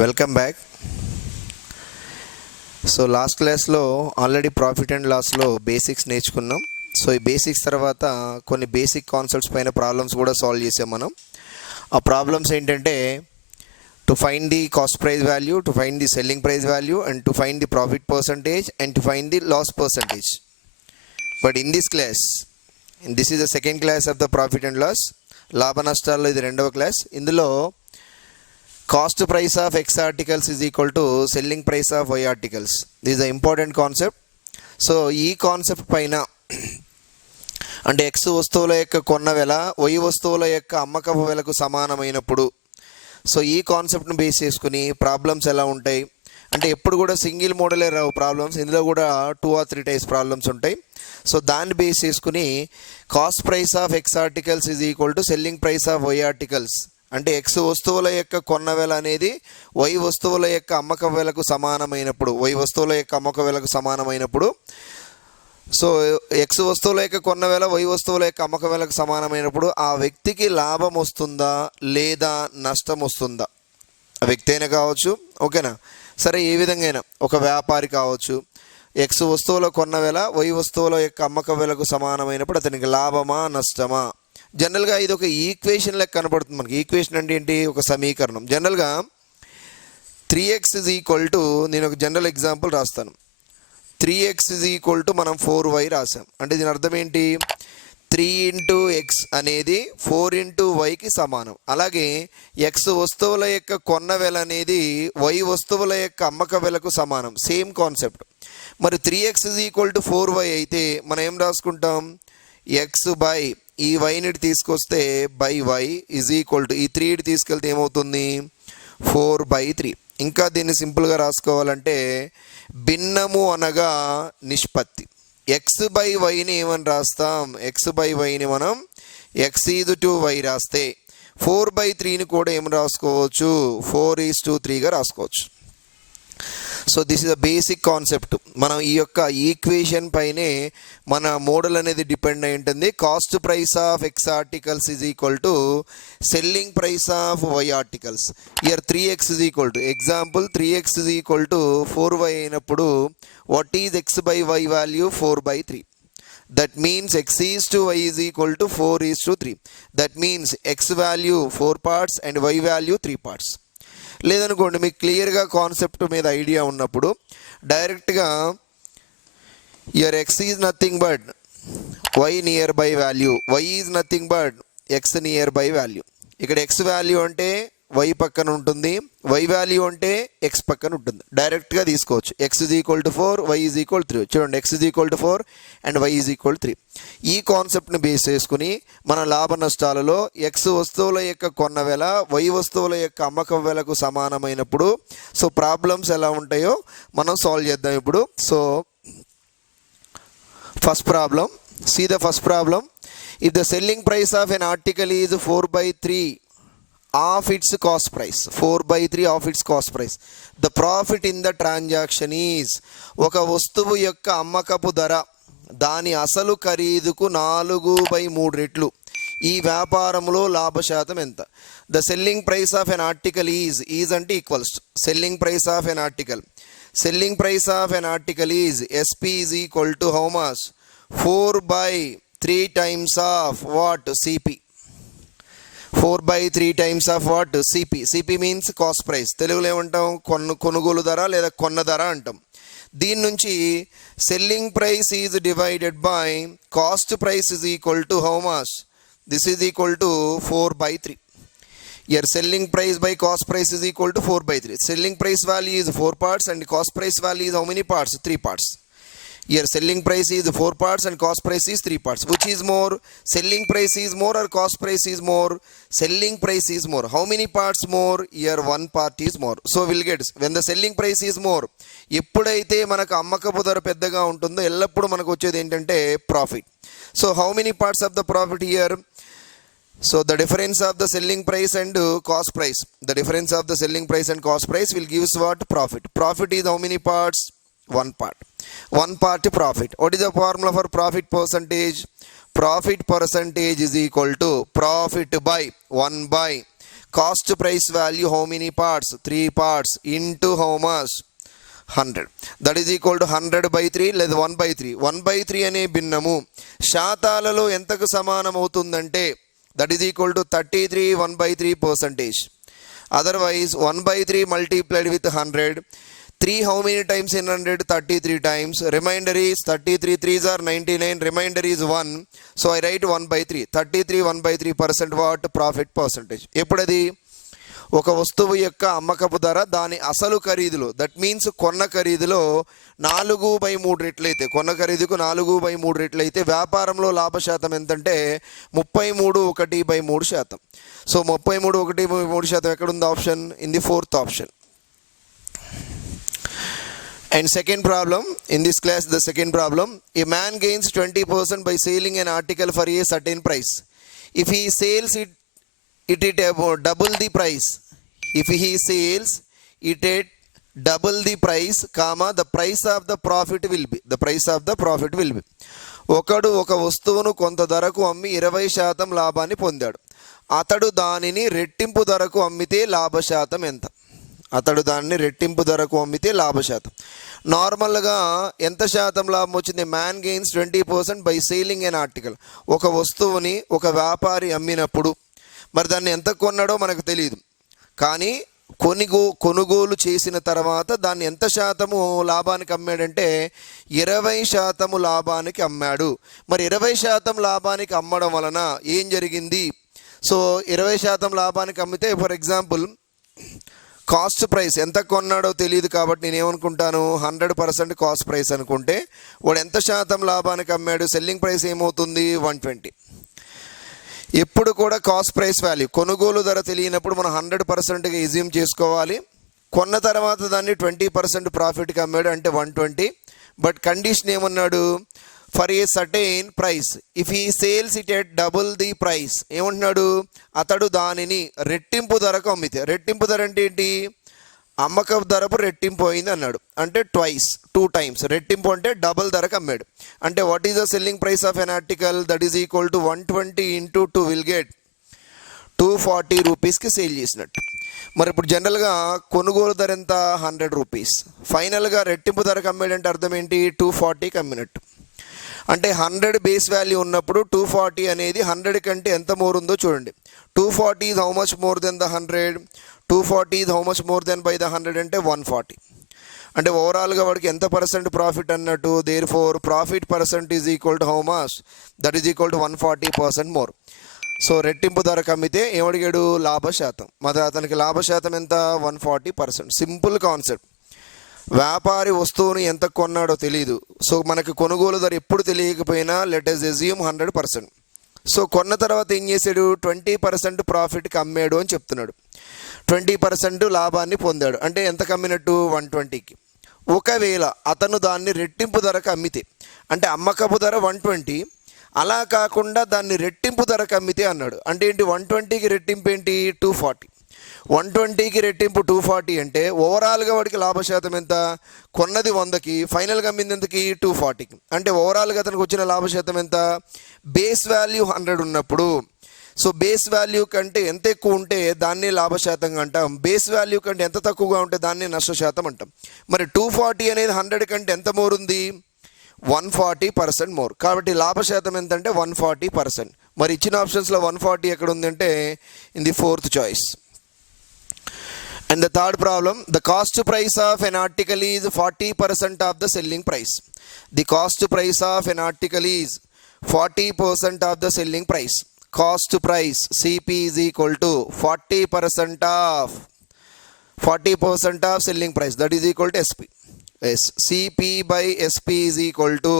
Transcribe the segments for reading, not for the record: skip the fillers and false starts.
Welcome back. So last క్లాస్లో already profit and లాస్లో basics నేర్చుకున్నాం. సో ఈ బేసిక్స్ తర్వాత కొన్ని బేసిక్ కాన్సెప్ట్స్ పైన ప్రాబ్లమ్స్ కూడా సాల్వ్ చేసాం మనం. ఆ ప్రాబ్లమ్స్ ఏంటంటే to find the cost price value, to find the selling price value, and to find the profit percentage, and to find the loss percentage. But in this class, this is the second class of the profit and loss. లాభ నష్టాల్లో ఇది రెండవ class. ఇందులో cost price of X articles is equal to selling price of Y articles. This is an important concept. So ఈ concept పైన అంటే X వస్తువుల యొక్క కొన్న వెల Y వస్తువుల యొక్క అమ్మకపు వెలకు సమానమైనప్పుడు, సో ఈ కాన్సెప్ట్ను బేస్ చేసుకుని ప్రాబ్లమ్స్ ఎలా ఉంటాయి అంటే ఎప్పుడు కూడా సింగిల్ మోడలే రావు ప్రాబ్లమ్స్, ఇందులో కూడా 2 or 3 టైప్స్ ప్రాబ్లమ్స్ ఉంటాయి. సో దాన్ని బేస్ చేసుకుని cost price of X articles is equal to selling price of Y articles అంటే X వస్తువుల యొక్క కొన్న వెల అనేది Y వస్తువుల యొక్క అమ్మక వెలకు సమానమైనప్పుడు, Y వస్తువుల యొక్క అమ్మక వెలకు సమానమైనప్పుడు, సో X వస్తువుల యొక్క కొన్న వెల Y వస్తువుల యొక్క అమ్మక వెలకు సమానమైనప్పుడు ఆ వ్యక్తికి లాభం వస్తుందా లేదా నష్టం వస్తుందా? ఆ వ్యక్తి అయినా కావచ్చు, ఓకేనా, సరే ఏ విధంగా అయినా ఒక వ్యాపారి కావచ్చు, X వస్తువుల కొన్న వెల Y వస్తువుల యొక్క అమ్మక వెలకు సమానమైనప్పుడు అతనికి లాభమా నష్టమా? జనరల్గా ఇది ఒక ఈక్వేషన్ లెక్క కనపడుతుంది మనకి. ఈక్వేషన్ అంటే ఏంటి? ఒక సమీకరణం. జనరల్గా 3x is equal to, నేను ఒక జనరల్ ఎగ్జాంపుల్ రాస్తాను. 3x is equal to మనం 4y రాసాం అంటే దీని అర్థం ఏంటి? 3 into x అనేది 4 into yకి సమానం. అలాగే X వస్తువుల యొక్క కొన్న వెల అనేది Y వస్తువుల యొక్క అమ్మక వెలకు సమానం. Same concept. మరి 3x is equal to 4y అయితే మనం ఏం రాసుకుంటాం? x బై ఈ వైని తీసుకొస్తే by y is equal to ఈ 3 తీసుకెళ్తే ఏమవుతుంది? 4/3. ఇంకా దీన్ని సింపుల్గా రాసుకోవాలంటే భిన్నము అనగా నిష్పత్తి. x బై వైని ఏమని రాస్తాం? x బై వైని మనం x ఈజ్ టు y రాస్తే 4/3ని కూడా ఏమని రాసుకోవచ్చు? 4:3గా రాసుకోవచ్చు. So this is a basic concept. మనం ఈ యొక్క ఈక్వేషన్ పైనే మన మోడల్ అనేది డిపెండ్ అయి ఉంటుంది. Cost price of X articles is equal to selling price of Y articles. Year 3x is equal to, example 3x is equal to 4y అయినప్పుడు what is X by Y value? 4/3. That means X is to Y is equal to 4:3. That means X value 4 parts and Y value 3 parts. లేదనుకోండి మీకు క్లియర్గా concept మీద idea ఉన్నప్పుడు డైరెక్ట్గా your X is nothing but Y near by value, Y is nothing but X near by value. ఇక్కడ X value అంటే Y పక్కన ఉంటుంది, Y వాల్యూ అంటే X పక్కన ఉంటుంది. డైరెక్ట్గా తీసుకోవచ్చు. X is equal to 4, Y is equal to 3. చూడండి, X is equal to 4 and Y is equal to 3. ఈ కాన్సెప్ట్ని బేస్ చేసుకుని మన లాభ నష్టాలలో X వస్తువుల యొక్క కొన్న వెల Y వస్తువుల యొక్క అమ్మకం వెలకు సమానమైనప్పుడు సో ప్రాబ్లమ్స్ ఎలా ఉంటాయో మనం సాల్వ్ చేద్దాం ఇప్పుడు. So first problem, see the first problem. If the selling price of an article is 4/3 of its cost price, 4/3 of its cost price, the profit in the transaction is, ఒక వస్తువు యొక్క అమ్మకపు ధర దాని అసలు ఖరీదుకు 4/3 రెట్లు. ఈ వ్యాపారంలో లాభశాతం ఎంత? The selling price of an article is అంటే equals selling price of an article. Selling price of an article is SP is equal to how much? 4/3 times of what? CP. 4/3 times of what? CP. CP means cost price. తెలుగులో ఏమంటాం? కొనుగోలు ధర లేదా కొన్న ధర అంటాం. దీని నుంచి selling price is divided by cost price is equal to how much? This is equal to 4/3. Year selling price by cost price is equal to 4/3. Selling price value is 4 parts and cost price value is how many parts? 3 parts. Here selling price is 4 parts and cost price is 3 parts. Which is more? Selling price is more or cost price is more? Selling price is more. How many parts more? Here 1 part is more. So we'll get when the selling price is more, ఎప్పుడైతే మనకు అమ్మకపు ధర పెద్దగా ఉంటుందో ఎల్లప్పుడూ మనకు వచ్చేది ఏంటంటే profit. So how many parts of the profit here? So the difference of the selling price and cost price, the difference of the selling price and cost price will give us what? Profit. Profit is how many parts? 1 part. 1 part profit. What is the formula for profit percentage? Profit percentage is equal to profit by 1 by cost price value how many parts, 3 parts into how much 100, that is equal to 100/3 లేదా 1/3. 1/3 అనే భిన్నము శాతాలలో ఎంతకు సమానం అవుతుందంటే that is equal to 33 1/3%. Otherwise 1/3 multiplied with 100, 3 how many times in 100? 33 times. Remainder is 33 3s are 99, remainder is 1. So I write 1/3. 33 1/3% what? Profit percentage. ఎప్పుడది ఒక వస్తువు యొక్క అమ్మకపు ధర దాని అసలు ఖరీదులో, దట్ మీన్స్ కొన్న ఖరీదులో 4/3 రెట్లయితే, కొన్న ఖరీదుకు 4/3 రెట్లయితే వ్యాపారంలో లాభశాతం ఎంతంటే 33/1/3%. సో 33/1/3% ఎక్కడుంది option? In the 4th option. And second problem in this class, the second problem, a man gains 20% by selling an article for a certain price. If he sells it at about double the price, if he sells it at double the price, comma, the price of the profit will be, the price of the profit will be. ఒకడు ఒక వస్తువును కొంత ధరకు అమ్మి 20% లాభాన్ని పొందాడు. అతడు దానిని రెట్టింపు ధరకు అమ్మితే లాభశాతం ఎంత? అతడు దాన్ని రెట్టింపు ధరకు అమ్మితే లాభశాతం. నార్మల్గా ఎంత శాతం లాభం వచ్చింది? Man gains 20% by selling an article. ఒక వస్తువుని ఒక వ్యాపారి అమ్మినప్పుడు మరి దాన్ని ఎంత కొన్నాడో మనకు తెలియదు, కానీ కొనుగోలు చేసిన తర్వాత దాన్ని ఎంత శాతము లాభానికి అమ్మాడంటే 20% లాభానికి అమ్మాడు. మరి 20% లాభానికి అమ్మడం వలన ఏం జరిగింది? సో 20% లాభానికి అమ్మితే, ఫర్ ఎగ్జాంపుల్ కాస్ట్ ప్రైస్ ఎంత కొన్నాడో తెలియదు కాబట్టి నేను ఏమనుకుంటాను, 100% కాస్ట్ ప్రైస్ అనుకుంటే వాడు ఎంత శాతం లాభానికి అమ్మాడు? సెల్లింగ్ ప్రైస్ ఏమవుతుంది? 120. ఎప్పుడు కూడా కాస్ట్ ప్రైస్ వాల్యూ, కొనుగోలు ధర తెలియనప్పుడు మనం 100%గా ఎజ్యూమ్ చేసుకోవాలి. కొన్న తర్వాత దాన్ని 20% ప్రాఫిట్కి అమ్మాడు అంటే 120. బట్ కండిషన్ ఏమన్నాడు? For a certain price, if he sales it at double the price, ఏమంటున్నాడు? అతడు దానిని రెట్టింపు ధరకు అమ్మితే, రెట్టింపు ధర అంటే ఏంటి? అమ్మకపు ధరపు రెట్టింపు అయింది అన్నాడు, అంటే టూ టైమ్స్. రెట్టింపు అంటే డబుల్ ధరకు అమ్మాడు. అంటే what is the selling price of an article? That is equal to 120 into 2 will get 240 రూపీస్కి సేల్ చేసినట్టు. మరి ఇప్పుడు జనరల్గా కొనుగోలు ధర ఎంత? 100 రూపీస్. ఫైనల్గా రెట్టింపు ధరకు అమ్మాడంటే అర్థం ఏంటి? 240కి అమ్మినట్టు. అంటే 100 బేస్ వాల్యూ ఉన్నప్పుడు 240 అనేది 100 కంటే ఎంత మోర్ ఉందో చూడండి. 240 is how much more than the 100? 240 is how much more than by the 100 అంటే 140. అంటే ఓవరాల్గా వాడికి ఎంత పర్సెంట్ ప్రాఫిట్ అన్నట్టు? Therefore profit percent is equal to how much? That is equal to 140% more. So రెట్టింపు ధరకు అమ్మితే ఏమడిగాడు? లాభశాతం. మరి అతనికి లాభశాతం ఎంత? 140%. Simple concept. వ్యాపారి వస్తువుని ఎంత కొన్నాడో తెలియదు, సో మనకి కొనుగోలు ధర ఎప్పుడు తెలియకపోయినా లెట్ us assume 100%. సో కొన్న తర్వాత ఏం చేశాడు? 20% ప్రాఫిట్కి అమ్మాడు అని చెప్తున్నాడు. 20% లాభాన్ని పొందాడు అంటే ఎంత కమ్మినట్టు? 120కి. ఒకవేళ అతను దాన్ని రెట్టింపు ధరకు అమ్మితే, అంటే అమ్మకపు ధర 120, అలా కాకుండా దాన్ని రెట్టింపు ధరకు అమ్మితే అన్నాడు. అంటే ఏంటి? 120కి రెట్టింపు ఏంటి? 240. 120కి రెట్టింపు 240 అంటే ఓవరాల్గా వాడికి లాభశాతం ఎంత? కొన్నది 100కి, ఫైనల్గా అమ్మింది ఎంతకి? 240కి. అంటే ఓవరాల్గా అతనికి వచ్చిన లాభశాతం ఎంత? బేస్ వాల్యూ 100 ఉన్నప్పుడు, సో బేస్ వాల్యూ కంటే ఎంత ఎక్కువ ఉంటే దాన్ని లాభశాతంగా అంటాం, బేస్ వాల్యూ కంటే ఎంత తక్కువగా ఉంటే దాన్ని నష్టశాతం అంటాం. మరి 240 అనేది 100 కంటే ఎంత మోర్ ఉంది? 140% మోర్. కాబట్టి లాభశాతం ఎంతంటే 140%. మరి ఇచ్చిన ఆప్షన్స్లో 140 ఎక్కడ ఉందంటే in the 4th choice. And the third problem, the cost price of an article is 40% of the selling price. The cost price of an article is 40% of the selling price. Cost price CP is equal to 40% of selling price. That is equal to SP. Yes, CP by SP is equal to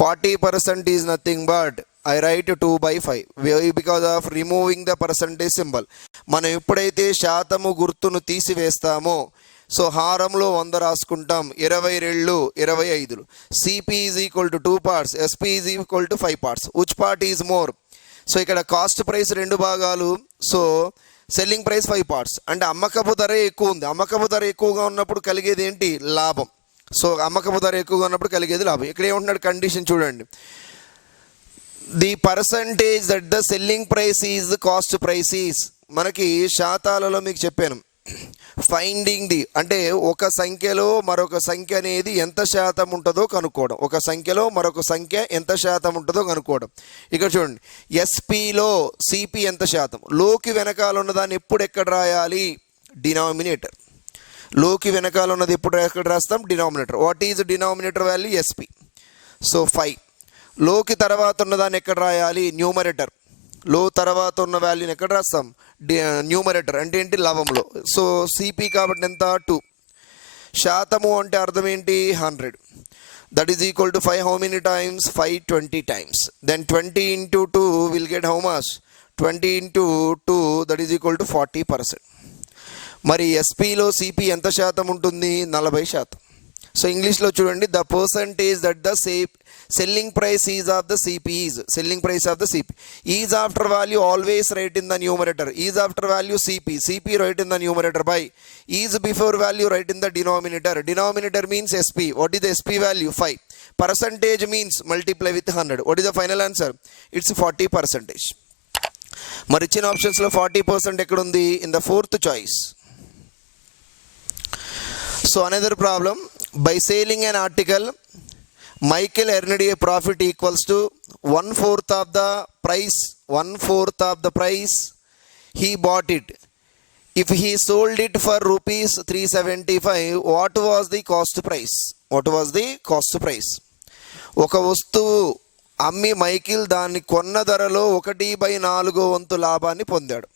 40% is nothing but I write 2/5 because of removing the percentage symbol. మనం ఎప్పుడైతే శాతము గుర్తును తీసివేస్తామో, so హారంలో 100 రాసుకుంటాం, 20 25. CP is equal to 2 parts, SP is equal to 5 parts. Which part is more? So ఇక్కడ cost price 2 భాగాలు, so selling price 5 parts. అంటే అమ్మకపు ధర ఎక్కువ ఉంది. అమ్మకపు ధర ఎక్కువగా ఉన్నప్పుడు కలిగేది ఏంటి? లాభం. సో అమ్మకపు ధర ఎక్కువగా ఉన్నప్పుడు కలిగేది లాభం. ఇక్కడ ఏమంటున్నాడు? కండిషన్ చూడండి. The percentage that the selling price is the cost price is మనకి శాతాలలో మీకు చెప్పాను, ఫైండింగ్ ది అంటే ఒక సంఖ్యలో మరొక సంఖ్య అనేది ఎంత శాతం ఉంటుందో కనుక్కోవడం, ఒక సంఖ్యలో మరొక సంఖ్య ఎంత శాతం ఉంటుందో కనుక్కోవడం. ఇక్కడ చూడండి, ఎస్పీలో సిపి ఎంత శాతం, లోకి వెనకాల ఉన్నదాన్ని ఎప్పుడు ఎక్కడ రాయాలి, డినామినేటర్. లోకి వెనకాల ఉన్నది ఎప్పుడు ఎక్కడ రాస్తాం, denominator. What is denominator value, SP. So 5. లోకి తర్వాత ఉన్నదాన్ని ఎక్కడ రాయాలి, న్యూమరేటర్. లో తర్వాత ఉన్న వాల్యూని ఎక్కడ రాస్తాం, న్యూమరేటర్. అంటే ఏంటి, లవంలో. సో సిపి కాబట్టి ఎంత, 2. శాతము అంటే అర్థం ఏంటి, 100. That is equal to 5 how many times, 5 20 times. Then 20 into 2 will get how much, 20 into 2 that is equal to 40%. మరి ఎస్పీలో సిపి ఎంత శాతం ఉంటుంది, 40%. సో ఇంగ్లీష్లో చూడండి, the percentage that the selling price is of the CP is, selling price of the CP is after value always right in the numerator, is after value CP right in the numerator by is before value right in the denominator. Denominator means SP. What is the SP value, 5. Percentage means multiply with 100. What is the final answer, it's 40%. మరి ఇచ్చిన ఆప్షన్స్లో 40% ఎక్కడ ఉంది, in the 4th choice. So another problem, by selling an article, Michael earned a profit equals to 1/4 of the price. 1/4 of the price he bought it. If he sold it for rupees 375, what was the cost price? What was the cost price? ఒక వస్తువు అమ్మి Michael దాన్ని కొన్న ధరలో 1/4 వంతు లాభాన్ని పొందాడు.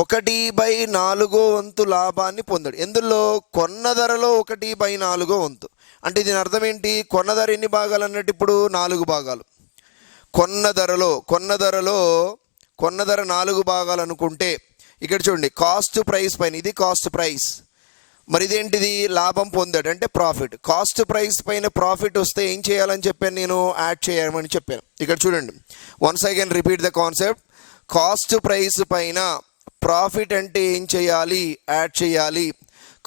1/4 వంతు లాభాన్ని పొందాడు. ఎందులో, కొన్న ధరలో 1/4 వంతు. అంటే దీని అర్థం ఏంటి, కొన్న ధర ఎన్ని భాగాలు అన్నట్టు, ఇప్పుడు 4 భాగాలు. కొన్న ధర 4 భాగాలు అనుకుంటే, ఇక్కడ చూడండి కాస్ట్ ప్రైస్ పైన, ఇది కాస్ట్ ప్రైస్, మరి ఇదేంటిది, లాభం పొందాడు అంటే ప్రాఫిట్. కాస్ట్ ప్రైస్ పైన ప్రాఫిట్ వస్తే ఏం చేయాలని చెప్పాను నేను, యాడ్ చేయమని చెప్పాను. ఇక్కడ చూడండి, once again repeat the concept. Cost price పైన ప్రాఫిట్ అంటే ఏం చేయాలి, యాడ్ చేయాలి.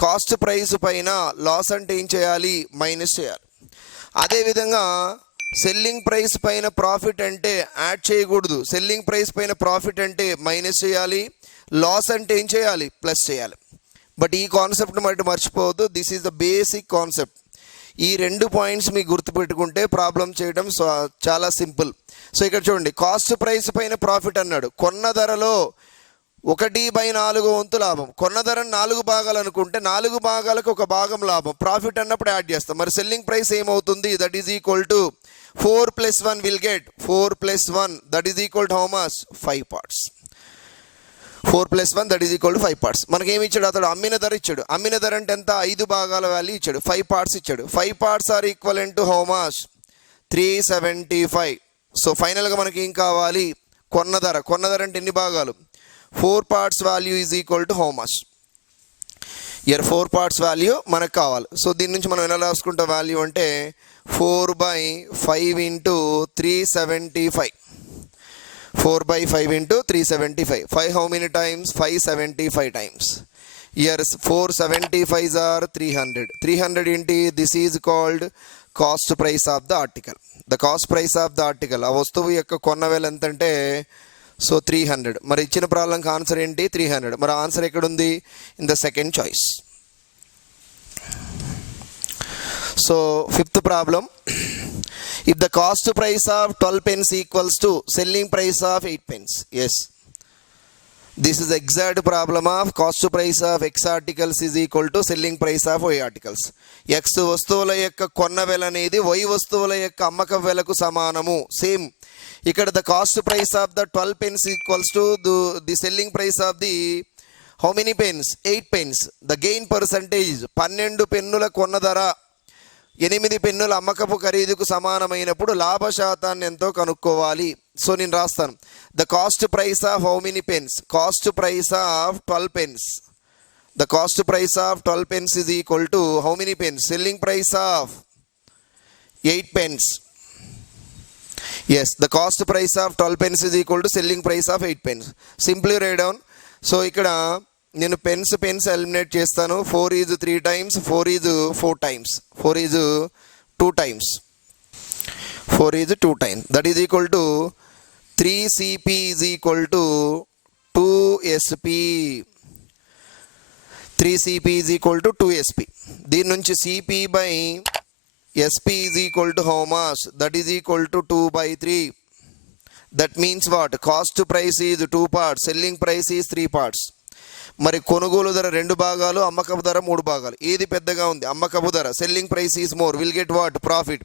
కాస్ట్ ప్రైస్ పైన లాస్ అంటే ఏం చేయాలి, మైనస్ చేయాలి. అదేవిధంగా సెల్లింగ్ ప్రైస్ పైన ప్రాఫిట్ అంటే యాడ్ చేయకూడదు, సెల్లింగ్ ప్రైస్ పైన ప్రాఫిట్ అంటే మైనస్ చేయాలి, లాస్ అంటే ఏం చేయాలి, ప్లస్ చేయాలి. బట్ ఈ కాన్సెప్ట్ మర్చిపోవద్దు, this is the basic concept. ఈ 2 పాయింట్స్ మీకు గుర్తుపెట్టుకుంటే ప్రాబ్లం చేయడం చాలా సింపుల్. సో ఇక్కడ చూడండి, కాస్ట్ ప్రైస్ పైన ప్రాఫిట్ అన్నాడు, కొన్న ధరలో 1/4 వంతు లాభం. కొన్న ధర 4 భాగాలు అనుకుంటే 4 భాగాలకు 1 భాగం లాభం. ప్రాఫిట్ అన్నప్పుడు యాడ్ చేస్తాం. మరి సెల్లింగ్ ప్రైస్ ఏమవుతుంది, that is equal to 4 + 1 will get 4 + 1 that is equal to how much, 5 parts. 4 + 1 that is equal to 5 parts. మనకి ఏమి ఇచ్చాడు, అతడు అమ్మిన ధర ఇచ్చాడు. అమ్మిన ధర అంటే ఎంత, 5 భాగాల వాల్యూ ఇచ్చాడు, 5 పార్ట్స్ ఇచ్చాడు. 5 parts are equal to how much, 375. So ఫైనల్గా మనకి ఏం కావాలి, కొన్న ధర అంటే ఎన్ని భాగాలు, 4 parts value is equal to how much. Year 4 parts value మనకు కావాలి. సో దీని నుంచి మనం ఎలా రాసుకుంటాం వాల్యూ అంటే, 4/5 into 375. 4/5 into 375. 5 how many times, 575 times. Here 475s are 300. 300 into this is called cost price of the article. The cost price of the article, ఆ వస్తువు యొక్క కొన్న వేల ఎంత అంటే, సో 300. మరి ఇచ్చిన ప్రాబ్లంకి ఆన్సర్ ఏంటి, 300. మరి ఆన్సర్ ఎక్కడుంది, in the second choice. So 5th problem, if the cost price of 12 pence equals to selling price of 8 pence. Yes, this is exact problem of cost price of X articles is equal to selling price of Y articles. X వస్తువుల యొక్క కొన్న వెల అనేది Y వస్తువుల యొక్క అమ్మక వెలకు సమానము, same. ఇక్కడ the cost price of the 12 pence equals to the selling price of the how many pence, 8 pence. The gain percentage, 12 పెన్నుల కొన్న ధర 8 పెన్నుల అమ్మకపు ఖరీదుకు సమానమైనప్పుడు లాభ శాతాన్ని ఎంతో కనుక్కోవాలి. సో నేను రాస్తాను, the cost price of how many pence, cost price of 12 pence. The cost price of 12 pence is equal to how many pence, selling price of 8 pence. Yes, the cost price of 12 pence is equal to selling price of 8 pence. Simply write down. So ఇక్కడ నేను pens eliminate చేస్తాను. 4 is 3 times, 4 is 4 times, 4 is 2 times, 4 is 2 times. That is equal to 3 CP is equal to 2SP, 3CP is equal to 2SP. దీని నుంచి CP by SP is equal to how much? That is equal to 2/3. That means what? Cost to price is 2 parts, selling price is 3 parts. మరి కొనుగోలు ధర 2 భాగాలు, అమ్మకపు ధర 3 భాగాలు. ఏది పెద్దగా ఉంది? అమ్మకపు ధర. Selling price is more, will get what? Profit.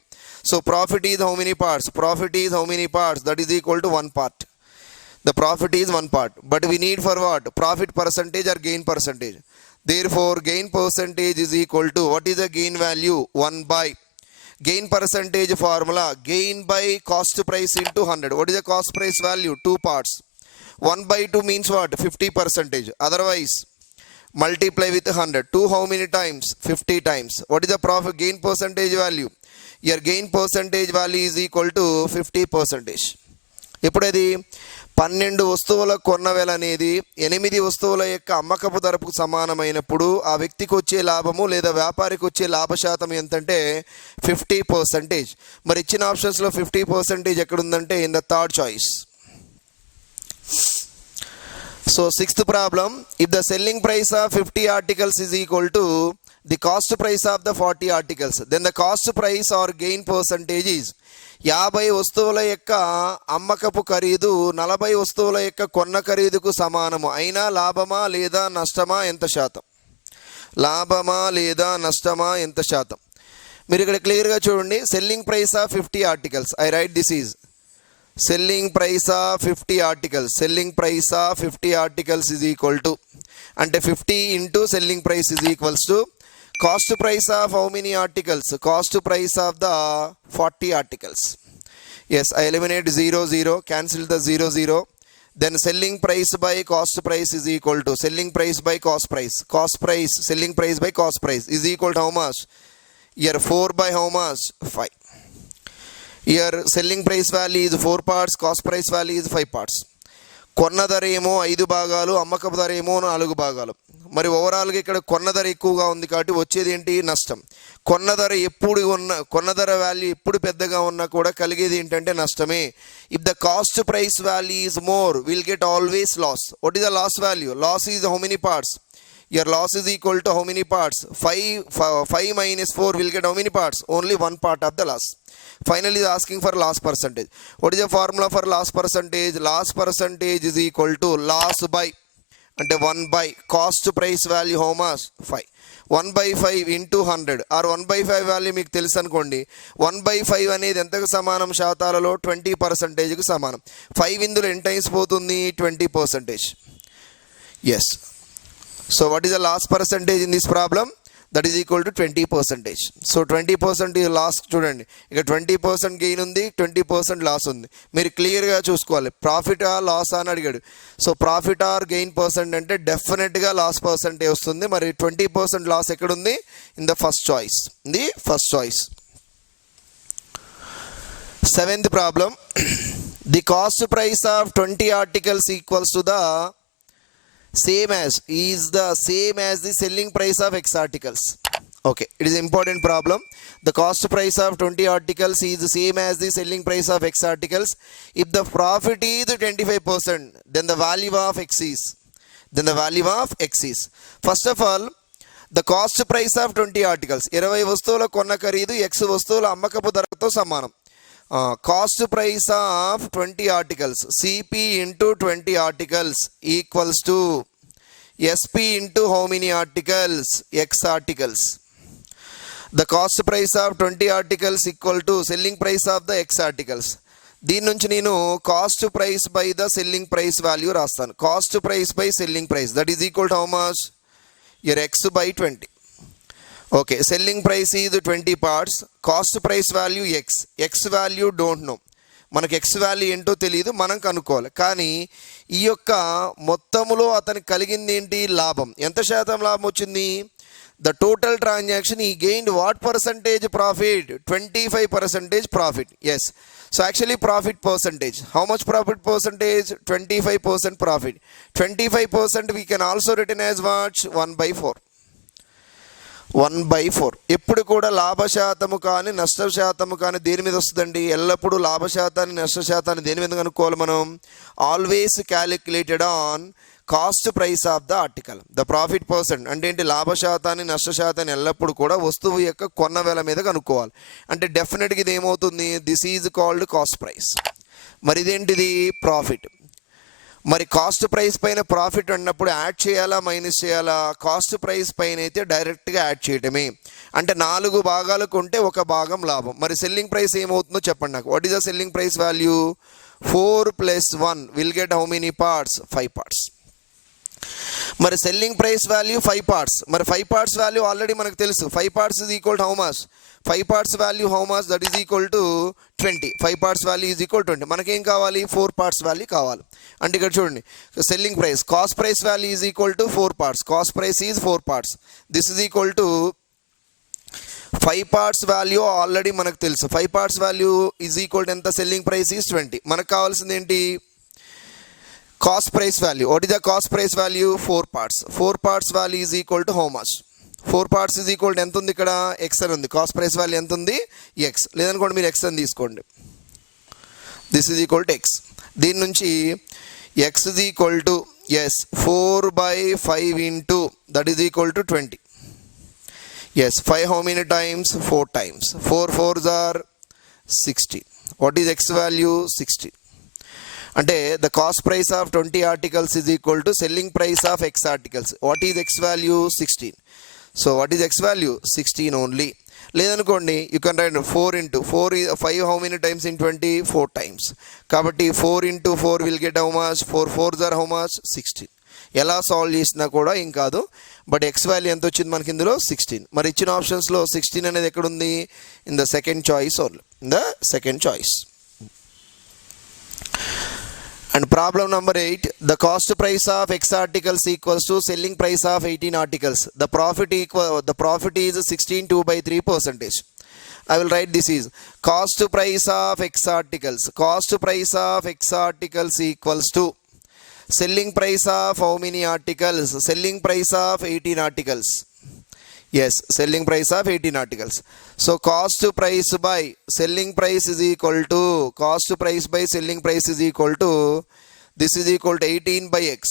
So profit is how many parts? Profit is how many parts? That is equal to 1 part. The profit is 1 part, but we need for what? Profit percentage or gain percentage. Therefore gain percentage is equal to, what is the gain value? 1 by gain percentage formula, gain by cost price into 100. What is the cost price value? 2 parts. 1/2 means what? 50%. Otherwise multiply with 100. 2 how many times? 50 times. What is the profit gain percentage value? Your gain percentage value is equal to 50%. ఇప్పుడు అది 12 వస్తువుల కొన్న వెల అనేది 8 వస్తువుల యొక్క అమ్మకపు ధరకు సమానమైనప్పుడు ఆ వ్యక్తికి వచ్చే లాభము లేదా వ్యాపారికి వచ్చే లాభ శాతం ఎంతంటే 50%. మరి ఇచ్చిన ఆప్షన్స్లో 50% ఎక్కడ ఉందంటే in the third choice. So sixth problem, if the selling price of 50 articles is equal to the cost price of the 40 articles, then the cost price or gain percentage is 50 వస్తువుల యొక్క అమ్మకపు ఖరీదు 40 వస్తువుల యొక్క కొన్న ఖరీదుకు సమానము అయినా లాభమా లేదా నష్టమా ఎంత శాతం? లాభమా లేదా నష్టమా ఎంత శాతం? మీరు ఇక్కడ క్లియర్గా చూడండి. Selling price of 50 articles, I write this is selling price of 50 articles. Selling price of 50 articles is equal to, అంటే 50 into selling price is equals to cost price of how many articles? Cost price of the 40 articles. Yes, I eliminate 0 0, cancel the 0 0. Then selling price by cost price is equal to selling price by cost price. Cost price, selling price by cost price is equal to how much? Here 4 by how much? 5. Here selling price value is 4 parts, cost price value is 5 parts. కొన్న ధర ఏమో 5 భాగాలు, అమ్మకపు ధర ఏమో 4 భాగాలు. మరి ఓవరాల్గా ఇక్కడ కొన్న ధర ఎక్కువగా ఉంది కాబట్టి వచ్చేది ఏంటి? నష్టం. కొన్న ధర వాల్యూ ఎప్పుడు పెద్దగా ఉన్నా కూడా కలిగేది ఏంటంటే నష్టమే. If the cost price value is more, will get always loss. What is the loss value? Loss is how many parts? Your loss is equal to how many parts? 5 minus 4 will get how many parts? Only 1 part of the loss. Finally is asking for loss percentage. What is the formula for loss percentage? Loss percentage is equal to loss by, అంటే 1 by cost price value how much? 5. 1/5 into 100 or 1/5 value మీకు తెలుసు అనుకోండి. 1/5 అనేది ఎంతకు సమానం? శాతాలలో 20%కు సమానం. 5 ఇందులో ఎన్ని టైమ్స్ పోతుంది? 20%. Yes. So what is the loss percentage in this problem? That is equal to 20%. So 20% is loss. చూడండి, ఇక 20% గెయిన్ ఉంది, 20% లాస్ ఉంది. మీరు క్లియర్గా చూసుకోవాలి. ప్రాఫిట్ ఆ లాస్ అని అడిగాడు. So profit or gain percent అంటే డెఫినెట్గా లాస్ పర్సెంటే వస్తుంది. మరి 20% లాస్ ఎక్కడుంది? In the first choice. The first choice. Seventh problem, the cost price of 20 articles equals to the same as the selling price of X articles. Okay, it is important problem. The cost price of 20 articles is the same as the selling price of X articles. If the profit is 25%, then the value of X is. First of all, the cost price of 20 articles, 20 వస్తువుల కొన్న ఖరీదు X వస్తువుల అమ్మకపు ధరతో సమానం. Cost price of 20 articles, CP into 20 articles equals to SP into how many articles? X articles. The cost price of 20 articles equal to selling price of the X articles. దీని నుంచి నేను cost price by the selling price value రాస్తాను. Cost price by selling price, that is equal to how much? Your X by 20. Okay, selling price is 20 parts, cost price value X value don't know. మనకు X value ఏంటో తెలియదు, మనం కనుక్కోవాలి. కానీ ఈ యొక్క మొత్తములో అతనికి కలిగింది ఏంటి? లాభం. ఎంత శాతం లాభం వచ్చింది? The total transaction he gained what percentage profit? 25% profit. Yes. So actually profit percentage, how much profit percentage? 25% profit. 25% we can also return as what? 1/4. 1/4. ఎప్పుడు కూడా లాభశాతము కానీ నష్ట శాతము కానీ దేని మీద వస్తుందండి? ఎల్లప్పుడూ లాభశాతాన్ని నష్ట శాతాన్ని దేని మీద కనుక్కోవాలి మనం? Always calculated on cost price of the article. The profit percent అంటే ఏంటి? లాభశాతాన్ని నష్ట శాతాన్ని ఎల్లప్పుడు కూడా వస్తువు యొక్క కొన్న వేల మీద కనుక్కోవాలి. అంటే డెఫినెట్గా ఇది ఏమవుతుంది? This is called cost price. మరి ఇదేంటిది? ప్రాఫిట్. మరి కాస్ట్ ప్రైస్ పైన ప్రాఫిట్ అన్నప్పుడు యాడ్ చేయాలా మైనస్ చేయాలా? కాస్ట్ ప్రైస్ పైన అయితే డైరెక్ట్గా యాడ్ చేయటమే. అంటే 4 భాగాలు కొంటే 1 భాగం లాభం. మరి సెల్లింగ్ ప్రైస్ ఏమవుతుందో చెప్పండి నాకు. What is the selling price value? 4 + 1 will get how many parts? 5 parts. మరి సెల్లింగ్ ప్రైస్ వాల్యూ 5 పార్ట్స్. మరి 5 పార్ట్స్ వాల్యూ ఆల్రెడీ మనకు తెలుసు. 5 parts is equal to how much? 5 parts value how much? That is equal to 20. 5 parts value is equal 20. మనకేం కావాలి? 4 parts value కావాలి. అంటే ఇక్కడ చూడండి, selling price cost price value is equal to 4 parts. Cost price is 4 parts. This is equal to 5 parts value already మనకు తెలుసు. 5 parts value is equal to ఎంత? Selling price is 20. మనకు కావాల్సింది ఏంటి? Cost price value. What is the cost price value? 4 parts. 4 parts value is equal to how much? 4 parts is equal to ఎంత ఉంది ఇక్కడ? X అని ఉంది. కాస్ట్ ప్రైస్ వాల్యూ ఎంత ఉంది? ఎక్స్. లేదనుకోండి మీరు ఎక్స్ అని తీసుకోండి. This is equal to X. దీని నుంచి X is equal to 4/5 into that is equal to 20. 5 how many times? 4 times. 4 4s are 60. What is x value? 60. అంటే the cost price of 20 articles is equal to selling price of x articles. What is x value? 16. So what is x value? 16 only. లేదనుకోండి you can write 4 into 4 is 5 how many times in 20? 4 times. కాబట్టి 4 into 4 will get how much? 4 4s are how much? 16. ఎలా solve చేసినా కూడా ఏం కాదు. But X value ఎంత వచ్చింది మనకి ఇందులో? 16. మరి ఇచ్చిన ఆప్షన్స్లో 16 అనేది ఎక్కడ ఉంది? In the second choice only. In the second choice. And problem number 8, the cost price of x articles equals to selling price of 18 articles. The profit is 16 2/3%. I will write this is cost price of x articles. Cost price of x articles equals to selling price of how many articles? Selling price of 18 articles. Selling price of 18 articles. So cost price by selling price is equal to cost price by selling price is equal to this is equal to 18 by x.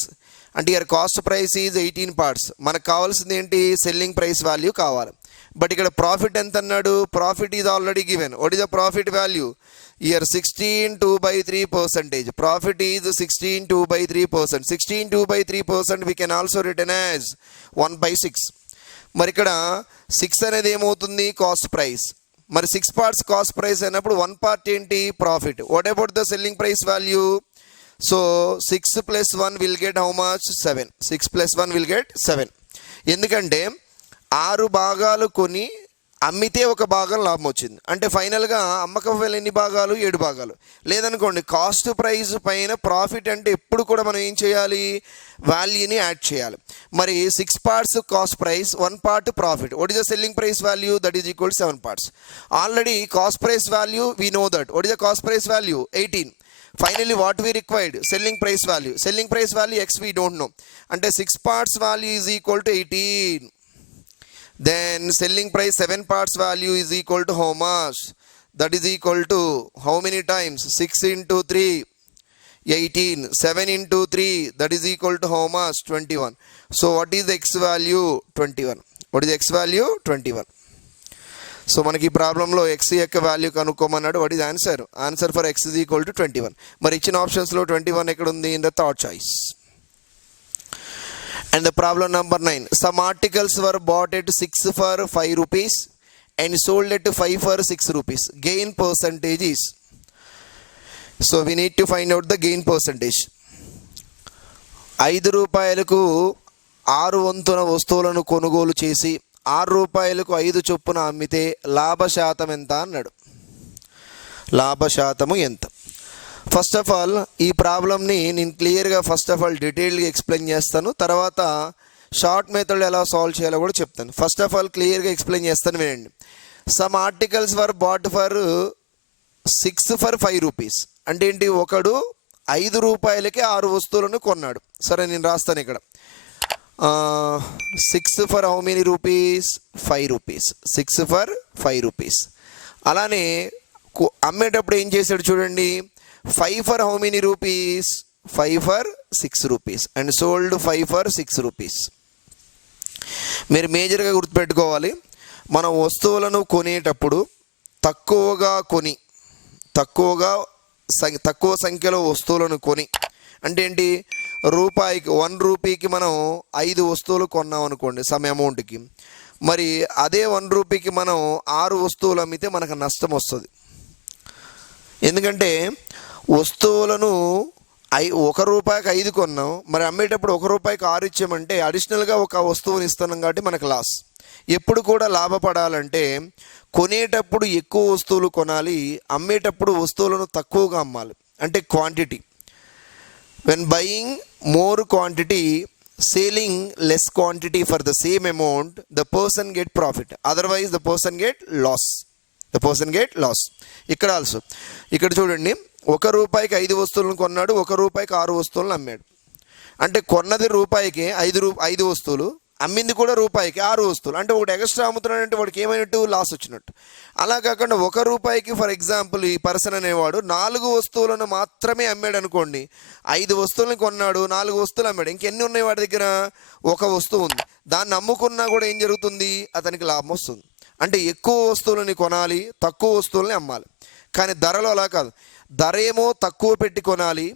అంటే ఇక్కడ cost price is 18 parts. మనకు కావాల్సింది ఏంటి? Selling price value కావాలి. But ఇక్కడ profit ఎంత అన్నాడు? Profit is already given. What is the profit value? Year 16 2/3%. Profit is 16 2/3%. 16 2/3% we can also written as 1/6. మరి ఇక్కడ 6 అనేది ఏమవుతుంది? Cost price. మరి 6 పార్ట్స్ కాస్ట్ ప్రైస్ అయినప్పుడు 1 పార్ట్ ఏంటి? Profit. What about the selling price value? So 6 + 1 will get how much? 7. 6 + 1 will get 7. ఎందుకంటే 6 భాగాలు కొని అమ్మితే 1 భాగం లాభం వచ్చింది. అంటే ఫైనల్గా అమ్మకం వేల ఎన్ని భాగాలు? 7 భాగాలు. లేదనుకోండి కాస్ట్ ప్రైస్ పైన ప్రాఫిట్ అంటే ఎప్పుడు కూడా మనం ఏం చేయాలి? వాల్యూని యాడ్ చేయాలి. మరి 6 parts cost price, 1 part profit. What is the selling price value? That is equal 7 parts. Already cost price value we know that. What is the cost price value? 18. Finally what we required? Selling price value. Selling price value x we don't know. అంటే 6 parts value is equal to 18. Then selling price 7 parts value is equal to how much? That is equal to how many times? 6 into 3 18. 7 into 3 that is equal to how much? 21. So what is the x value? 21. What is the x value? 21. So మనకి ఈ ప్రాబ్లంలో x యొక్క value కనుక్కోమన్నాడు. What is answer? Answer for x is equal to 21. మరి ఇచ్చిన ఆప్షన్స్లో 21 ఎక్కడ ఉంది? In the third choice. And the problem number 9, some articles were bought at 6 for 5 rupees and sold at 5 for 6 rupees. Gain percentage is. So we need to find out the gain percentage. 5 రూపాయలకు 6 వంతున వస్తువులను కొనుగోలు చేసి 6 రూపాయలకు 5 చొప్పున అమ్మితే లాభశాతం ఎంత అన్నాడు. లాభశాతము ఎంత? ఫస్ట్ ఆఫ్ ఆల్ ఈ ప్రాబ్లమ్ని నేను క్లియర్గా డీటెయిల్గా ఎక్స్ప్లెయిన్ చేస్తాను. తర్వాత షార్ట్ మెథడ్ ఎలా సాల్వ్ చేయాలో కూడా చెప్తాను. ఫస్ట్ ఆఫ్ ఆల్ క్లియర్గా ఎక్స్ప్లెయిన్ చేస్తాను, వినండి. Some articles were bought for 6 for 5 rupees. అంటే ఏంటి? ఒకడు 5 రూపాయలకి 6 వస్తువులను కొన్నాడు. సరే నేను రాస్తాను ఇక్కడ. Six for how many rupees, 5 rupees. 6 for 5 rupees. అలానే అమ్మేటప్పుడు ఏం చేశాడు చూడండి, 5 for how many rupees, 5 for 6 rupees and sold 5 for 6 rupees. మీరు మేజర్గా గుర్తుపెట్టుకోవాలి, మనం వస్తువులను కొనేటప్పుడు తక్కువగా కొని తక్కువ సంఖ్యలో వస్తువులను కొని, అంటే ఏంటి, రూపాయికి 1 రూపీకి మనం 5 వస్తువులు కొన్నాం అనుకోండి సమ్ అమౌంట్కి, మరి అదే 1 రూపీకి మనం 6 వస్తువులు అమ్మితే మనకు నష్టం వస్తుంది. ఎందుకంటే వస్తువులను 1 రూపాయికి 5 కొన్నాం, మరి అమ్మేటప్పుడు 1 రూపాయికి 6 ఇచ్చామంటే అడిషనల్గా ఒక వస్తువుని ఇస్తున్నాం కాబట్టి మనకు లాస్. ఎప్పుడు కూడా లాభపడాలంటే కొనేటప్పుడు ఎక్కువ వస్తువులు కొనాలి, అమ్మేటప్పుడు వస్తువులను తక్కువగా అమ్మాలి. అంటే quantity. When buying more quantity, selling less quantity for the same amount, the person get profit, otherwise the person get loss. ఇక్కడ ఆల్సో ఇక్కడ చూడండి, 1 రూపాయికి 5 వస్తువులను కొన్నాడు, 1 రూపాయికి 6 వస్తువులను అమ్మాడు. అంటే కొన్నది రూపాయికి 5 వస్తువులు, అమ్మింది కూడా రూపాయికి 6 వస్తువులు. అంటే ఒకటి ఎక్స్ట్రా అమ్ముతున్నాడు అంటే వాడికి ఏమైనట్టు, లాస్ వచ్చినట్టు. అలా కాకుండా 1 రూపాయికి ఫర్ ఎగ్జాంపుల్ ఈ పర్సన్ అనేవాడు 4 వస్తువులను మాత్రమే అమ్మాడు అనుకోండి. 5 వస్తువులను కొన్నాడు, 4 వస్తువులు అమ్మాడు. ఇంకెన్ని ఉన్నాయి వాడి దగ్గర, 1 వస్తువు ఉంది. దాన్ని అమ్ముకున్నా కూడా ఏం జరుగుతుంది, అతనికి లాభం వస్తుంది. అంటే ఎక్కువ వస్తువులని కొనాలి, తక్కువ వస్తువులని అమ్మాలి. కానీ ధరలో అలా కాదు, ధర ఏమో తక్కువ పెట్టి కొనాలి,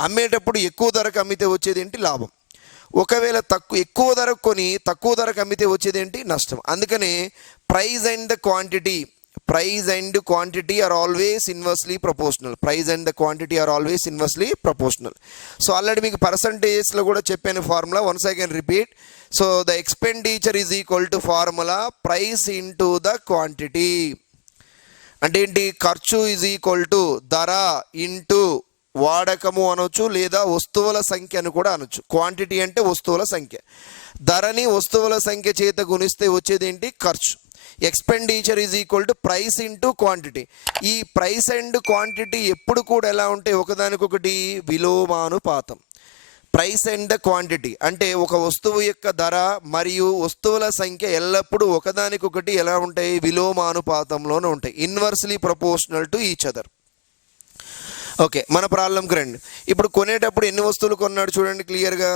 అమ్మేటప్పుడు ఎక్కువ ధరకు అమ్మితే వచ్చేది ఏంటి, లాభం. ఒకవేళ ఎక్కువ ధరకు కొని తక్కువ ధరకు అమ్మితే వచ్చేది ఏంటి, నష్టం. అందుకనే price and the quantity are always inversely proportional. So already మీకు పర్సంటేజ్లో కూడా చెప్పాను formula, once I can repeat. So the expenditure is equal to formula price into the quantity. అంటే ఏంటి, ఖర్చు ఈజ్ ఈక్వల్ టు ధర ఇంటూ వాడకము అనొచ్చు, లేదా వస్తువుల సంఖ్య అని కూడా అనొచ్చు. క్వాంటిటీ అంటే వస్తువుల సంఖ్య, ధరని వస్తువుల సంఖ్య చేత గుణిస్తే వచ్చేది ఏంటి, ఖర్చు. Expenditure is equal to price into quantity. ఈ ప్రైస్ అండ్ క్వాంటిటీ ఎప్పుడు కూడా ఎలా ఉంటాయి, ఒకదానికొకటి విలోమానుపాతం. ప్రైస్ అండ్ క్వాంటిటీ అంటే ఒక వస్తువు యొక్క ధర మరియు వస్తువుల సంఖ్య ఎల్లప్పుడూ ఒకదానికొకటి ఎలా ఉంటాయి, విలోమానుపాతంలోనే ఉంటాయి, inversely proportional to each other. Okay, మన ప్రాబ్లంకి రండి. ఇప్పుడు కొనేటప్పుడు ఎన్ని వస్తువులు కొన్నాడు చూడండి క్లియర్గా,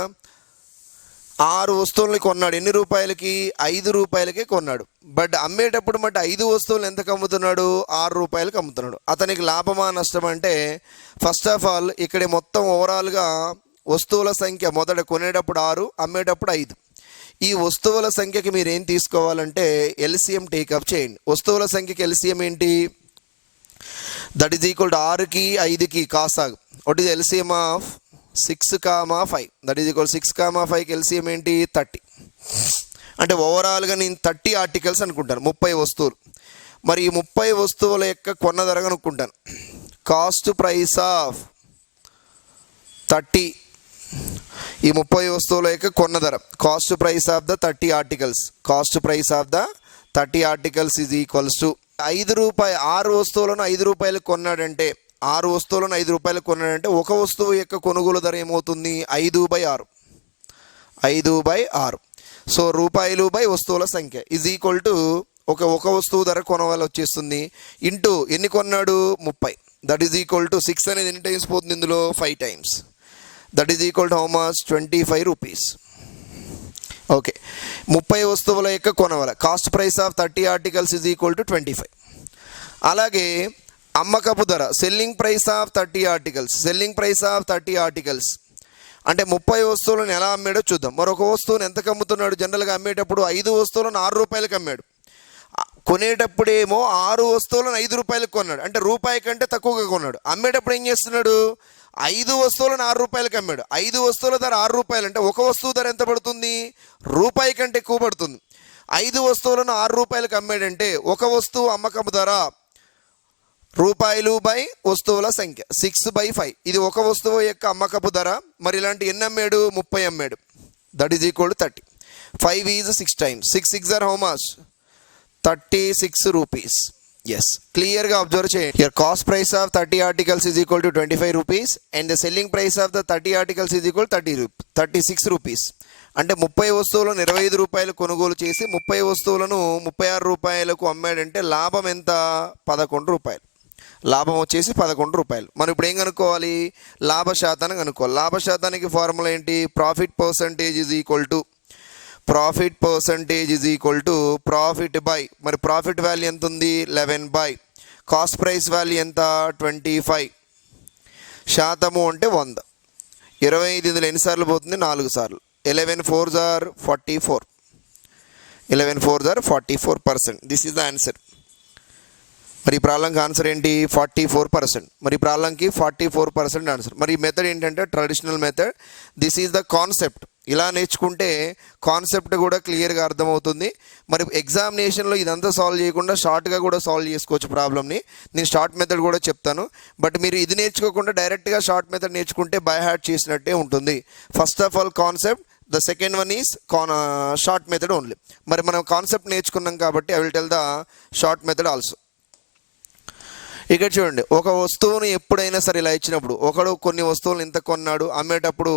6 వస్తువులని కొన్నాడు. ఎన్ని రూపాయలకి, 5 రూపాయలకే కొన్నాడు. బట్ అమ్మేటప్పుడు 5 వస్తువులు ఎంతకు అమ్ముతున్నాడు, 6 రూపాయలకి అమ్ముతున్నాడు. అతనికి లాభమా నష్టం అంటే, ఫస్ట్ ఆఫ్ ఆల్ ఇక్కడ మొత్తం ఓవరాల్గా వస్తువుల సంఖ్య మొదట కొనేటప్పుడు 6, అమ్మేటప్పుడు 5. ఈ వస్తువుల సంఖ్యకి మీరు ఏం తీసుకోవాలంటే ఎల్సిఎం టేకప్ చేయండి. వస్తువుల సంఖ్యకి ఎల్సిఎం ఏంటి, దట్ ఈజ్ ఈక్వల్ టు 6కి 5కి కాసాగు. What is LCM of 6, 5, that is equal 6, 5కి ఎల్సిఎం ఏంటి, 30. అంటే ఓవరాల్గా నేను 30 ఆర్టికల్స్ అనుకుంటాను, 30 వస్తువులు. మరి ఈ 30 వస్తువుల యొక్క కొన్న ధర అనుకుంటాను. కాస్ట్ ప్రైస్ ఆఫ్ 30, ఈ 30 వస్తువుల యొక్క కొన్న ధర, cost price of the 30 articles is equals to 5 రూపాయలు. 6 వస్తువులను 5 రూపాయలకు కొన్నాడంటే, 6 వస్తువులను 5 రూపాయలకు కొన్నాడంటే ఒక వస్తువు యొక్క కొనుగోలు ధర ఏమవుతుంది, 5/6. సో రూపాయలు బై వస్తువుల సంఖ్య ఈజ్ ఈక్వల్ టు ఒక వస్తువు ధర కొనవాలి వచ్చేస్తుంది ఇంటూ ఎన్ని కొన్నాడు, 30. దట్ ఈజ్ ఈక్వల్ టు 6 అనేది ఎన్ని టైమ్స్ పోతుంది ఇందులో, 5 times. That is equal to how much, 25 rupees. Okay, 30 వస్తువుల యొక్క కొనవల, cost price of 30 articles is equal to 25. అలాగే అమ్మకపు ధర, సెల్లింగ్ ప్రైస్ ఆఫ్ 30 ఆర్టికల్స్ అంటే 30 వస్తువులను ఎలా అమ్మాడో చూద్దాం. మరొక వస్తువును ఎంతకు అమ్ముతున్నాడు, జనరల్గా అమ్మేటప్పుడు 5 వస్తువులను 6 రూపాయలకు అమ్మాడు. కొనేటప్పుడేమో 6 వస్తువులను 5 రూపాయలకు కొన్నాడు, అంటే రూపాయి కంటే తక్కువగా కొన్నాడు. అమ్మేటప్పుడు ఏం చేస్తున్నాడు, 5 వస్తువులను 6 రూపాయలకి అమ్మాడు. 5 వస్తువుల ధర 6 రూపాయలు అంటే ఒక వస్తువు ధర ఎంత పడుతుంది, రూపాయి కంటే ఎక్కువ పడుతుంది. 5 వస్తువులను 6 రూపాయలకు అమ్మాడంటే ఒక వస్తువు అమ్మకపు ధర రూపాయలు బై వస్తువుల సంఖ్య 6/5. ఇది ఒక వస్తువు యొక్క అమ్మకపు ధర. మరి ఇలాంటి ఎన్ని అమ్మాడు, 30 అమ్మాడు. That is equal to 30. 5 is 6 times. 6 6 are how much, 36 rupees. Yes, క్లియర్గా అబ్జర్వ్ చేయండి. Here cost price of 30 articles is equal to 25 rupees and the selling price of the 30 articles is equal 36 rupees. అంటే 30 వస్తువులను 25 రూపాయలు కొనుగోలు చేసి 30 వస్తువులను 36 రూపాయలకు అమ్మాడంటే లాభం ఎంత? 11 రూపాయలు. లాభం వచ్చేసి 11 రూపాయలు. మనం ఇప్పుడు ఏం కనుక్కోవాలి? లాభ శాతాన్ని కనుక్కోవాలి. లాభ శాతానికి ఫార్ములా ఏంటి? Profit percentage is equal to profit by, మరి ప్రాఫిట్ వాల్యూ ఎంత ఉంది? 11 బై కాస్ట్ ప్రైస్ వాల్యూ ఎంత? 25. శాతము అంటే 100. 25 ఇందులో ఎన్నిసార్లు పోతుంది? 4 సార్లు. 11 4s are 44. 11 4s are 44%. This is the answer. మరి ఈ ప్రాబ్లంకి ఆన్సర్ ఏంటి? 44%. మరి ఈ ప్రాబ్లంకి 44% ఆన్సర్. మరి ఈ మెథడ్ ఏంటంటే traditional method. This is the concept. ఇలా నేర్చుకుంటే కాన్సెప్ట్ కూడా క్లియర్గా అర్థమవుతుంది. మరి ఎగ్జామినేషన్లో ఇదంతా సాల్వ్ చేయకుండా షార్ట్గా కూడా సాల్వ్ చేసుకోవచ్చు ప్రాబ్లమ్ని. నేను షార్ట్ మెథడ్ కూడా చెప్తాను. బట్ మీరు ఇది నేర్చుకోకుండా డైరెక్ట్గా షార్ట్ మెథడ్ నేర్చుకుంటే బై హార్ట్ చేసినట్టే ఉంటుంది. First of all concept, the second one is short method only. మరి మనం కాన్సెప్ట్ నేర్చుకున్నాం కాబట్టి I will tell the short method also. ఇక్కడ చూడండి, ఒక వస్తువుని ఎప్పుడైనా సరే ఇలా ఇచ్చినప్పుడు ఒకడు కొన్ని వస్తువులు ఇంత కొన్నాడు, అమ్మేటప్పుడు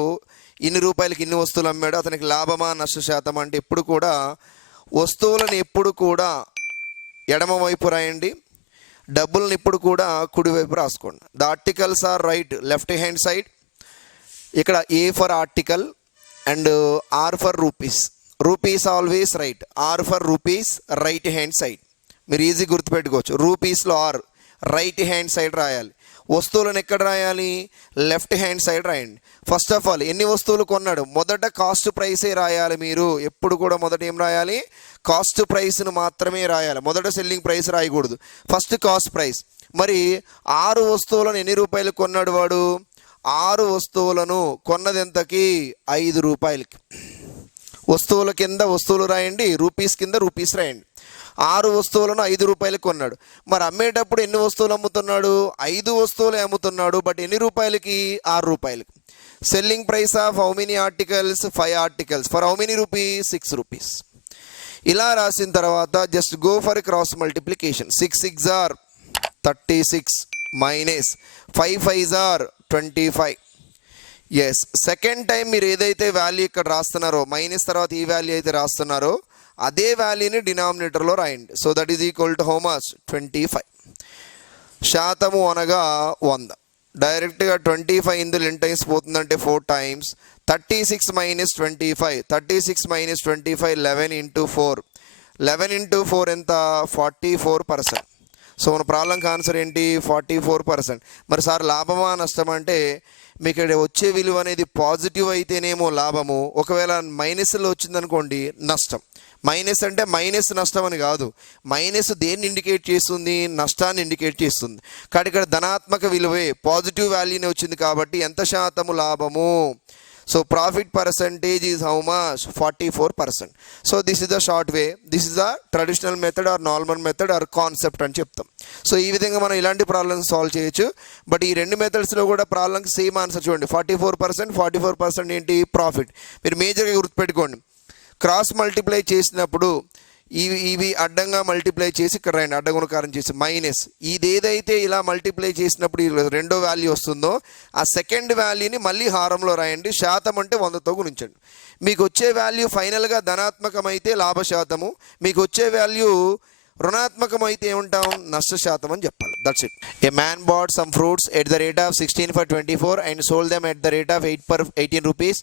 ఇన్ని రూపాయలకి ఇన్ని వస్తువులు అమ్మాడు, అతనికి లాభమా నష్ట శాతం అంటే ఎప్పుడు కూడా వస్తువులను ఎప్పుడు కూడా ఎడమ వైపు రాయండి, డబ్బులను ఎప్పుడు కూడా కుడివైపు రాసుకోండి. The articles are right left hand side. ఇక్కడ A for article and R for rupees. Rupees always right, R for rupees right hand side. మీరు ఈజీ గుర్తుపెట్టుకోవచ్చు. రూపీస్లో ఆర్ రైట్ హ్యాండ్ సైడ్ రాయాలి. వస్తువులను ఎక్కడ రాయాలి? లెఫ్ట్ హ్యాండ్ సైడ్ రాయండి. First of all ఎన్ని వస్తువులు కొన్నాడు? మొదట కాస్ట్ ప్రైసే రాయాలి. మీరు ఎప్పుడు కూడా మొదట ఏం రాయాలి? కాస్ట్ ప్రైస్ను మాత్రమే రాయాలి. మొదట సెల్లింగ్ ప్రైస్ రాయకూడదు. First cost price. మరి 6 వస్తువులను ఎన్ని రూపాయలు కొన్నాడు వాడు? 6 వస్తువులను కొన్నది ఎంతకి? 5 రూపాయలకి. వస్తువుల కింద వస్తువులు రాయండి, రూపీస్ కింద రూపీస్ రాయండి. 6 వస్తువులను 5 రూపాయలకి కొన్నాడు. మరి అమ్మేటప్పుడు ఎన్ని వస్తువులు అమ్ముతున్నాడు? 5 వస్తువులే అమ్ముతున్నాడు. బట్ ఎన్ని రూపాయలకి? 6 రూపాయలకి. Selling price of how many articles? 5 articles. For how many rupees? 6 rupees. ఇలా రాసిన తర్వాత just go for cross multiplication. 6 6s are 36 minus 5 5s are 25. Yes, second time మీరు ఏదైతే వాల్యూ ఇక్కడ రాస్తున్నారో, మైనస్ తర్వాత ఈ వాల్యూ అయితే రాస్తున్నారో అదే వాల్యూని డినామినేటర్లో రాయండి. So that is equal to how much? 25. శాతము అనగా 100. డైరెక్ట్గా 25 ఇందులో ఎన్ని టైమ్స్ పోతుందంటే 4 times. 36 minus 25. 36 minus 25 11 into 4. 11 into 4 ఎంత? 44%. సో మన ప్రాబ్లంకి ఆన్సర్ ఏంటి? 44%. మరి సార్ లాభమా నష్టమా అంటే మీకు ఇక్కడ వచ్చే విలువ అనేది పాజిటివ్ అయితేనేమో లాభము, ఒకవేళ మైనస్లో వచ్చిందనుకోండి నష్టం. మైనస్ అంటే మైనస్ నష్టం అని కాదు. మైనస్ దేన్ని ఇండికేట్ చేస్తుంది? నష్టాన్ని ఇండికేట్ చేస్తుంది. కాబట్టి ఇక్కడ ధనాత్మక విలువే, పాజిటివ్ వాల్యూనే వచ్చింది కాబట్టి ఎంత శాతము లాభము? So profit percentage is how much? 44%. So this is the short way. This is the traditional method or normal method or concept అని చెప్తాం. సో ఈ విధంగా మనం ఇలాంటి ప్రాబ్లమ్స్ సాల్వ్ చేయొచ్చు. బట్ ఈ రెండు మెథడ్స్లో కూడా ప్రాబ్లంకి సేమ్ ఆన్సర్ చూడండి. 44%. 44% ఏంటి? ప్రాఫిట్. మీరు మేజర్గా గుర్తుపెట్టుకోండి. క్రాస్ మల్టిప్లై చేసినప్పుడు ఇవి అడ్డంగా మల్టిప్లై చేసి ఇక్కడ రాయండి, అడ్డగుణకారం చేసి మైనస్. ఇది ఏదైతే ఇలా మల్టిప్లై చేసినప్పుడు రెండో వాల్యూ వస్తుందో ఆ సెకండ్ వాల్యూని మళ్ళీ హారంలో రాయండి. శాతం అంటే 100తో గుణించండి. మీకు వచ్చే వాల్యూ ఫైనల్గా ధనాత్మకం అయితే లాభ శాతము, మీకు వచ్చే వాల్యూ రుణాత్మకం అయితే ఏమంటాం? నష్ట శాతం అని చెప్పాలి. That's it. A man bought some fruits at the rate of 16 for 24 and sold them at the rate of 8 for 18 rupees.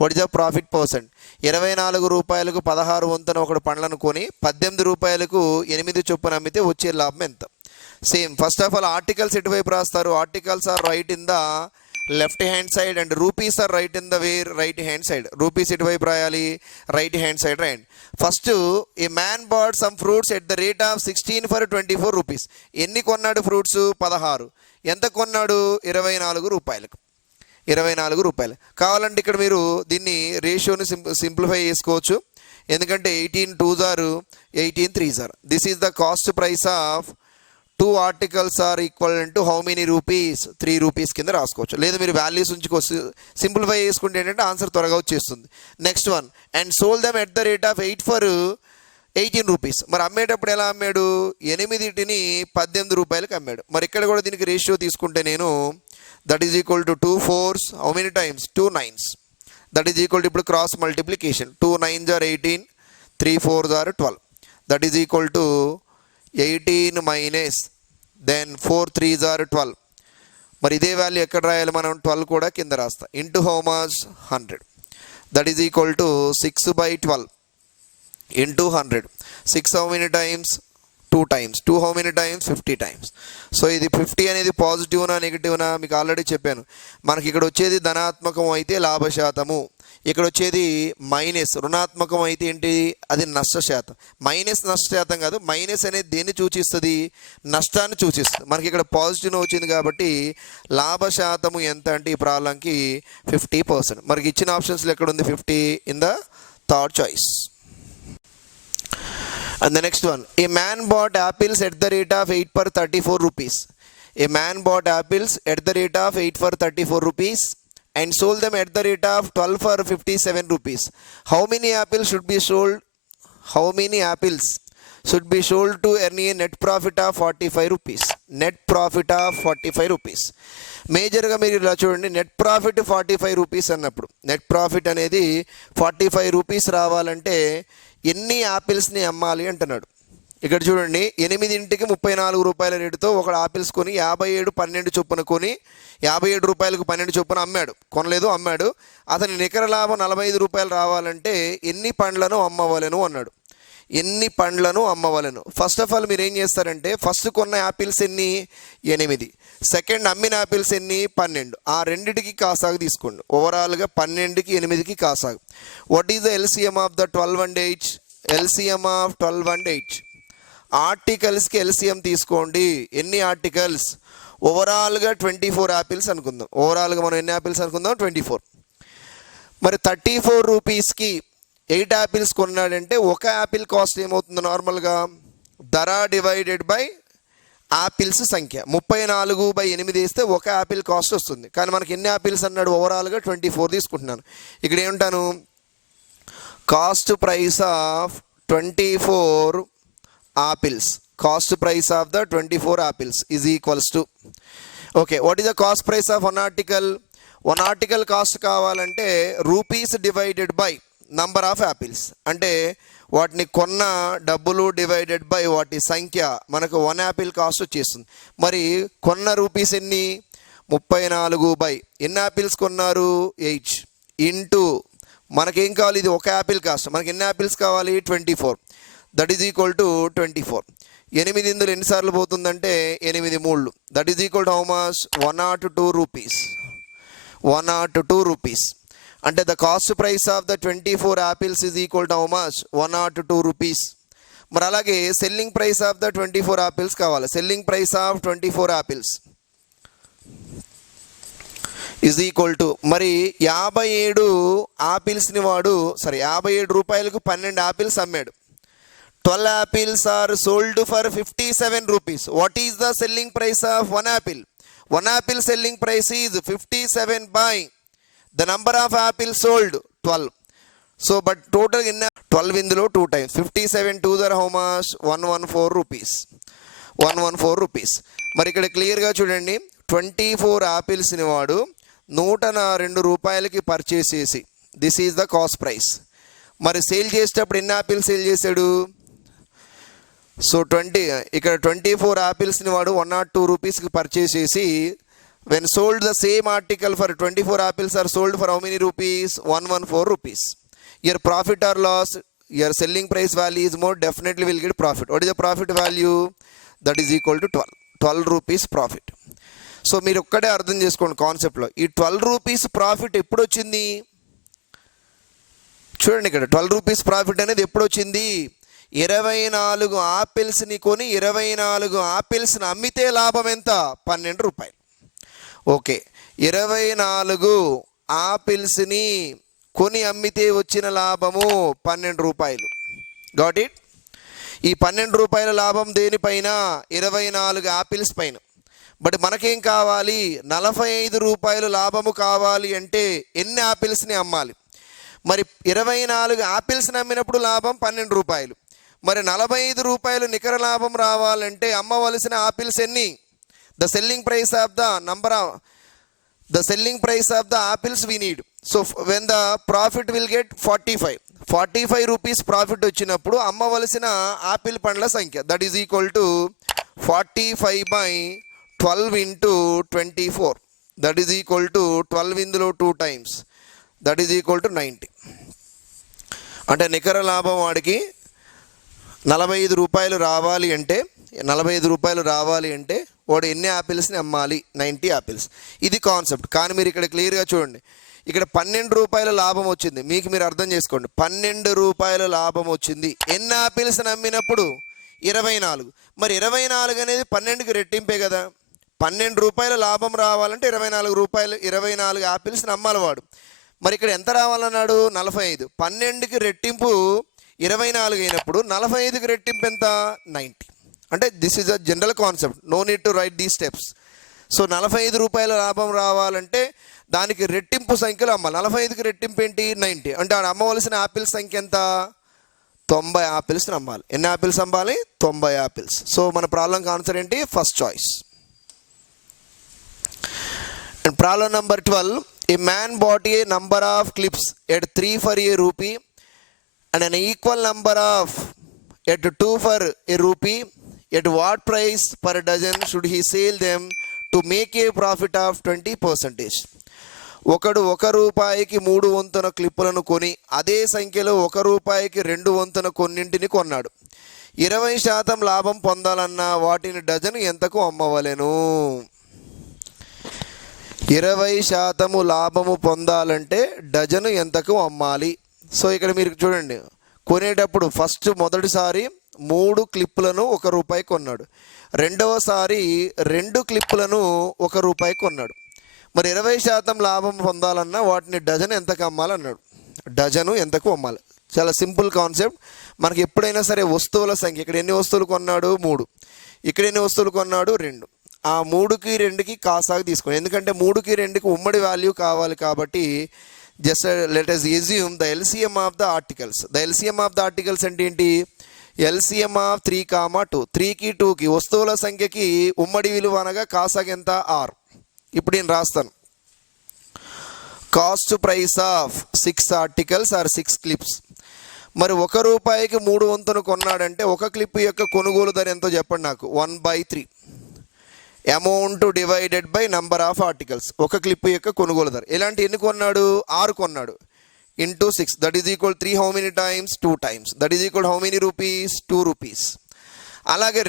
What is the profit percent? 24 రూపాయలకు 16 వంతున ఒకడు పండ్లను కొని 18 రూపాయలకు 8 చొప్పున అమ్మితే వచ్చే లాభం ఎంత? Same. First of all articles ఎటువైపు రాస్తారు? Articles are write in the left hand side and rupees are write in the where? Right hand side. Rupees ఎటువైపు రాయాలి? రైట్ హ్యాండ్ సైడ్ రాయండి. First a man bought some fruits at the rate of 16 for 24 rupees. ఎన్ని కొన్నాడు fruits? 16. ఎంత కొన్నాడు? 24 రూపాయలకు. 24 రూపాయలు. కావాలంటే ఇక్కడ మీరు దీన్ని రేషియోని సింప్లిఫై చేసుకోవచ్చు. ఎందుకంటే 18 2s are 18 3s are. This is the cost price of 2 articles are equal to how many rupees? 3 rupees కింద రాసుకోవచ్చు. లేదా మీరు వాల్యూస్ ఉంచుకోవచ్చు. సింప్లిఫై చేసుకుంటే ఏంటంటే ఆన్సర్ త్వరగా వచ్చేస్తుంది. Next one, and sold them at the rate of 8 for 18 rupees. మరి అమ్మేటప్పుడు ఎలా అమ్మాడు? 8ని 18 రూపాయలకి అమ్మాడు. మరి ఇక్కడ కూడా దీనికి రేషియో తీసుకుంటే నేను that is equal to 2 4s. How many times? 2 9s. That is equal to ఇప్పుడు cross multiplication 2 9s are 18, 3 4s are 12. దట్ ఈజ్ ఈక్వల్ టు 18 మైనస్ దెన్ 4 3s are 12. మరి ఇదే వాల్యూ ఎక్కడ రాయాలి మనం? 12 కూడా కింద రాస్తాం. Into how much? 100. That is equal to 6/12 into 100. 6 how many times? 2 times. 2 how many times? 50 times. So ఇది 50 అనేది పాజిటివ్నా నెగిటివ్నా మీకు ఆల్రెడీ చెప్పాను. మనకి ఇక్కడ వచ్చేది ధనాత్మకం అయితే లాభశాతము, ఇక్కడ వచ్చేది మైనస్ రుణాత్మకం అయితే ఏంటి? అది నష్టశాతం. మైనస్ నష్టశాతం కాదు, మైనస్ అనేది దేన్ని సూచిస్తుంది? నష్టాన్ని సూచిస్తుంది. మనకి ఇక్కడ పాజిటివ్ వచ్చింది కాబట్టి లాభశాతము ఎంత అంటే ఈ ప్రాబ్లంకి 50%. మనకి ఇచ్చిన ఆప్షన్స్లో ఎక్కడ ఉంది? 50 in the third choice. And the next one, a man bought apples at the rate of 8 for 34 rupees. A man bought apples at the rate of 8 for 34 rupees and sold them at the rate of 12 for 57 rupees. How many apples should be sold? How many apples should be sold to earn a net profit of 45 rupees? Net profit of 45 rupees. మేజర్గా మీరు ఇలా చూడండి, net profit 45 rupees అన్నప్పుడు net profit అనేది 45 rupees రావాలంటే ఎన్ని యాపిల్స్ని అమ్మాలి అంటున్నాడు. ఇక్కడ చూడండి, 8ంటికి 34 రూపాయల రేటుతో ఒక ఆపిల్స్ కొని 57 12 చొప్పున కొని 57 రూపాయలకు 12 చొప్పున అమ్మాడు. కొనలేదు, అమ్మాడు. అతని నికర లాభం 45 రూపాయలు రావాలంటే ఎన్ని పండ్లను అమ్మవలను అన్నాడు. ఎన్ని పండ్లను అమ్మవలను? ఫస్ట్ ఆఫ్ ఆల్ మీరు ఏం చేస్తారంటే, ఫస్ట్ కొన్న యాపిల్స్ ఎన్ని? 8. సెకండ్ అమ్మిన యాపిల్స్ ఎన్ని? 12. ఆ రెండిటికి కాసాగు తీసుకోండి. ఓవరాల్గా 12కి 8కి కాసాగు. What is the LCM of the 12 and 8? LCM of 12 and 8. ఆర్టికల్స్కి ఎల్సిఎం తీసుకోండి. ఎన్ని ఆర్టికల్స్? ఓవరాల్గా 24 యాపిల్స్ అనుకుందాం. ఓవరాల్గా మనం ఎన్ని యాపిల్స్ అనుకుందాం? 24. మరి 34 రూపీస్కి 8 యాపిల్స్ కొన్నాడంటే ఒక యాపిల్ కాస్ట్ ఏమవుతుంది? నార్మల్గా ధర డివైడెడ్ బై యాపిల్స్ సంఖ్య. 34/8 వేస్తే ఒక యాపిల్ కాస్ట్ వస్తుంది. కానీ మనకి ఎన్ని యాపిల్స్ అన్నాడు? ఓవరాల్గా 24 తీసుకుంటున్నాను. ఇక్కడ ఏమంటాను? Cost price of 24 apples. Cost price of the 24 apples is equals to, okay, what is the cost price of 1 article? 1 article cost కావాలంటే rupees divided by number of apples, అంటే వాటిని కొన్న డబ్బులు డివైడెడ్ బై వాటి సంఖ్య, మనకు 1 యాపిల్ కాస్ట్ వచ్చేస్తుంది. మరి కొన్న రూపీస్ ఎన్ని? 34 ఎన్ని యాపిల్స్ కొన్నారు? 8 ఇంటూ మనకేం కావాలి? ఇది ఒక యాపిల్ కాస్ట్. మనకి ఎన్ని యాపిల్స్ కావాలి? 24. That is equal to 24. 8 ఇందులో ఎన్నిసార్లు పోతుందంటే 8 3. That is equal to how much? 102 rupees. 102 rupees. అంటే the cost price of the 24 apples is equal to how much? 102 rupees. మరి అలాగే selling price of the 24 apples కావాలి. Selling price of 24 apples is equal to, మరి 57 యాపిల్స్ని వాడు 57 రూపాయలకు 12 apples అమ్మాడు. 12 apples are sold for 57 rupees. What is the selling price of 1 Apple? 1 Apple selling price is 57 by the number of apples sold 12. So but total in 12 ఇందులో 2 times 57 2s are how much? 114 rupees. 114 rupees. మరి ఇక్కడ క్లియర్గా చూడండి, 24 యాపిల్స్ని వాడు 102 రూపాయలకి purchase చేసి, this is the cost price. మరి sale చేసేటప్పుడు ఎన్ని యాపిల్స్ సేల్ చేశాడు? సో ఇక్కడ 24 యాపిల్స్ని వాడు 102 రూపీస్కి పర్చేస్ చేసి, when sold the same article for 24 apples are sold for how many rupees? 114 rupees. Your profit or loss? Your selling price value is more, definitely will get profit. What is the profit value? That is equal to 12 rupees profit. So మీరు ఒక్కడే అర్థం చేసుకోండి కాన్సెప్ట్లో. ఈ 12 rupees profit ఎప్పుడు వచ్చింది? చూడండి, ఇక్కడ 12 రూపీస్ ప్రాఫిట్ అనేది ఎప్పుడు వచ్చింది? 24 ఆపిల్స్ని కొని 24 ఆపిల్స్ని అమ్మితే లాభం ఎంత? 12 రూపాయలు. ఓకే, 24 ఆపిల్స్ని కొని అమ్మితే వచ్చిన లాభము 12 రూపాయలు. Got it? ఈ 12 రూపాయల లాభం దేనిపైన? 24 ఆపిల్స్ పైన. బట్ మనకేం కావాలి? 45 రూపాయలు లాభము కావాలి అంటే ఎన్ని ఆపిల్స్ని అమ్మాలి? మరి 24 ఆపిల్స్ని అమ్మినప్పుడు లాభం 12 రూపాయలు. మరి 45 రూపాయలు నికర లాభం రావాలంటే అమ్మవలసిన ఆపిల్స్ ఎన్ని? The selling price of the apples we need. So when the profit will get 45 rupees profit వచ్చినప్పుడు అమ్మవలసిన ఆపిల్ పండ్ల సంఖ్య that is equal to 45/12 into 24 that is equal to 12 ఇందులో 2 times that is equal to 90. అంటే నికర లాభం వాడికి 45 రూపాయలు రావాలి అంటే వాడు ఎన్ని యాపిల్స్ని అమ్మాలి? 90 యాపిల్స్. ఇది కాన్సెప్ట్. కానీ మీరు ఇక్కడ క్లియర్గా చూడండి, ఇక్కడ 12 రూపాయల లాభం వచ్చింది. మీరు అర్థం చేసుకోండి, 12 రూపాయల లాభం వచ్చింది. ఎన్ని యాపిల్స్ అమ్మినప్పుడు? 24. మరి 24 అనేది 12కి రెట్టింపే కదా. 12 రూపాయల లాభం రావాలంటే 24 యాపిల్స్ని అమ్మాలి వాడు. మరి ఇక్కడ ఎంత రావాలన్నాడు? 45. 12కి రెట్టింపు 24 అయినప్పుడు 45కి రెట్టింపు ఎంత? 90. అంటే this is a general concept, no need to write these steps. So 45 రూపాయల లాభం రావాలంటే దానికి రెట్టింపు సంఖ్యలో అమ్మాలి. 45కి రెట్టింపు ఏంటి? 90. అంటే ఆడ అమ్మవలసిన యాపిల్స్ సంఖ్య ఎంత? 90 యాపిల్స్ని అమ్మాలి. ఎన్ని యాపిల్స్ అమ్మాలి? 90 యాపిల్స్. సో మన ప్రాబ్లంకి ఆన్సర్ ఏంటి? First choice. And problem number 12. A man bought a number of clips at 3 for a rupee and an equal number of at 2 for a rupee. At what price per dozen should he sell them to make a profit of 20%? ఒకడు 1 రూపాయికి 3 వంతున క్లిప్పులను కొని అదే సంఖ్యలో 1 రూపాయికి 2 వంతున కొన్నింటిని కొన్నాడు. 20% లాభం పొందాలన్నా వాటిని డజను ఎంతకు అమ్మవలెను? 20% లాభము పొందాలంటే డజను ఎంతకు అమ్మాలి? సో ఇక్కడ మీరు చూడండి, కొనేటప్పుడు మొదటిసారి 3 క్లిప్పులను 1 రూపాయి కొన్నాడు. రెండవసారి 2 క్లిప్పులను 1 రూపాయి కొన్నాడు. మరి 20% లాభం పొందాలన్నా వాటిని డజను ఎంతకు అమ్మాలన్నాడు. డజను ఎంతకు అమ్మాలి? చాలా సింపుల్ కాన్సెప్ట్. మనకి ఎప్పుడైనా సరే వస్తువుల సంఖ్య, ఇక్కడ ఎన్ని వస్తువులు కొన్నాడు? 3. ఇక్కడ ఎన్ని వస్తువులు కొన్నాడు? 2. ఆ 3కి 2కి కాసాగు తీసుకోండి. ఎందుకంటే 3కి 2కి ఉమ్మడి వాల్యూ కావాలి కాబట్టి just let us assume the LCM of the articles. The LCM of the articles అంటే ఏంటి? LCM of 3, 2. 3కి 2కి వస్తువుల సంఖ్యకి ఉమ్మడి విలువ అనగా కాసాగు ఎంత? 6. ఇప్పుడు నేను రాస్తాను. Cost price of 6 articles are 6 clips. మరి 1 రూపాయికి 3 వంతును కొన్నాడంటే ఒక క్లిప్ యొక్క కొనుగోలు ధర ఎంతో చెప్పండి నాకు. 1/3 amount divided by number of articles. ఒక క్లిప్ యొక్క కొనుగోలు ధర. ఇలాంటి ఎన్ని కొన్నాడు? 6 కొన్నాడు. Into 6 that is equal 3 how many times? 2 times. That is equal how many rupees? 2 rupees. అలాగే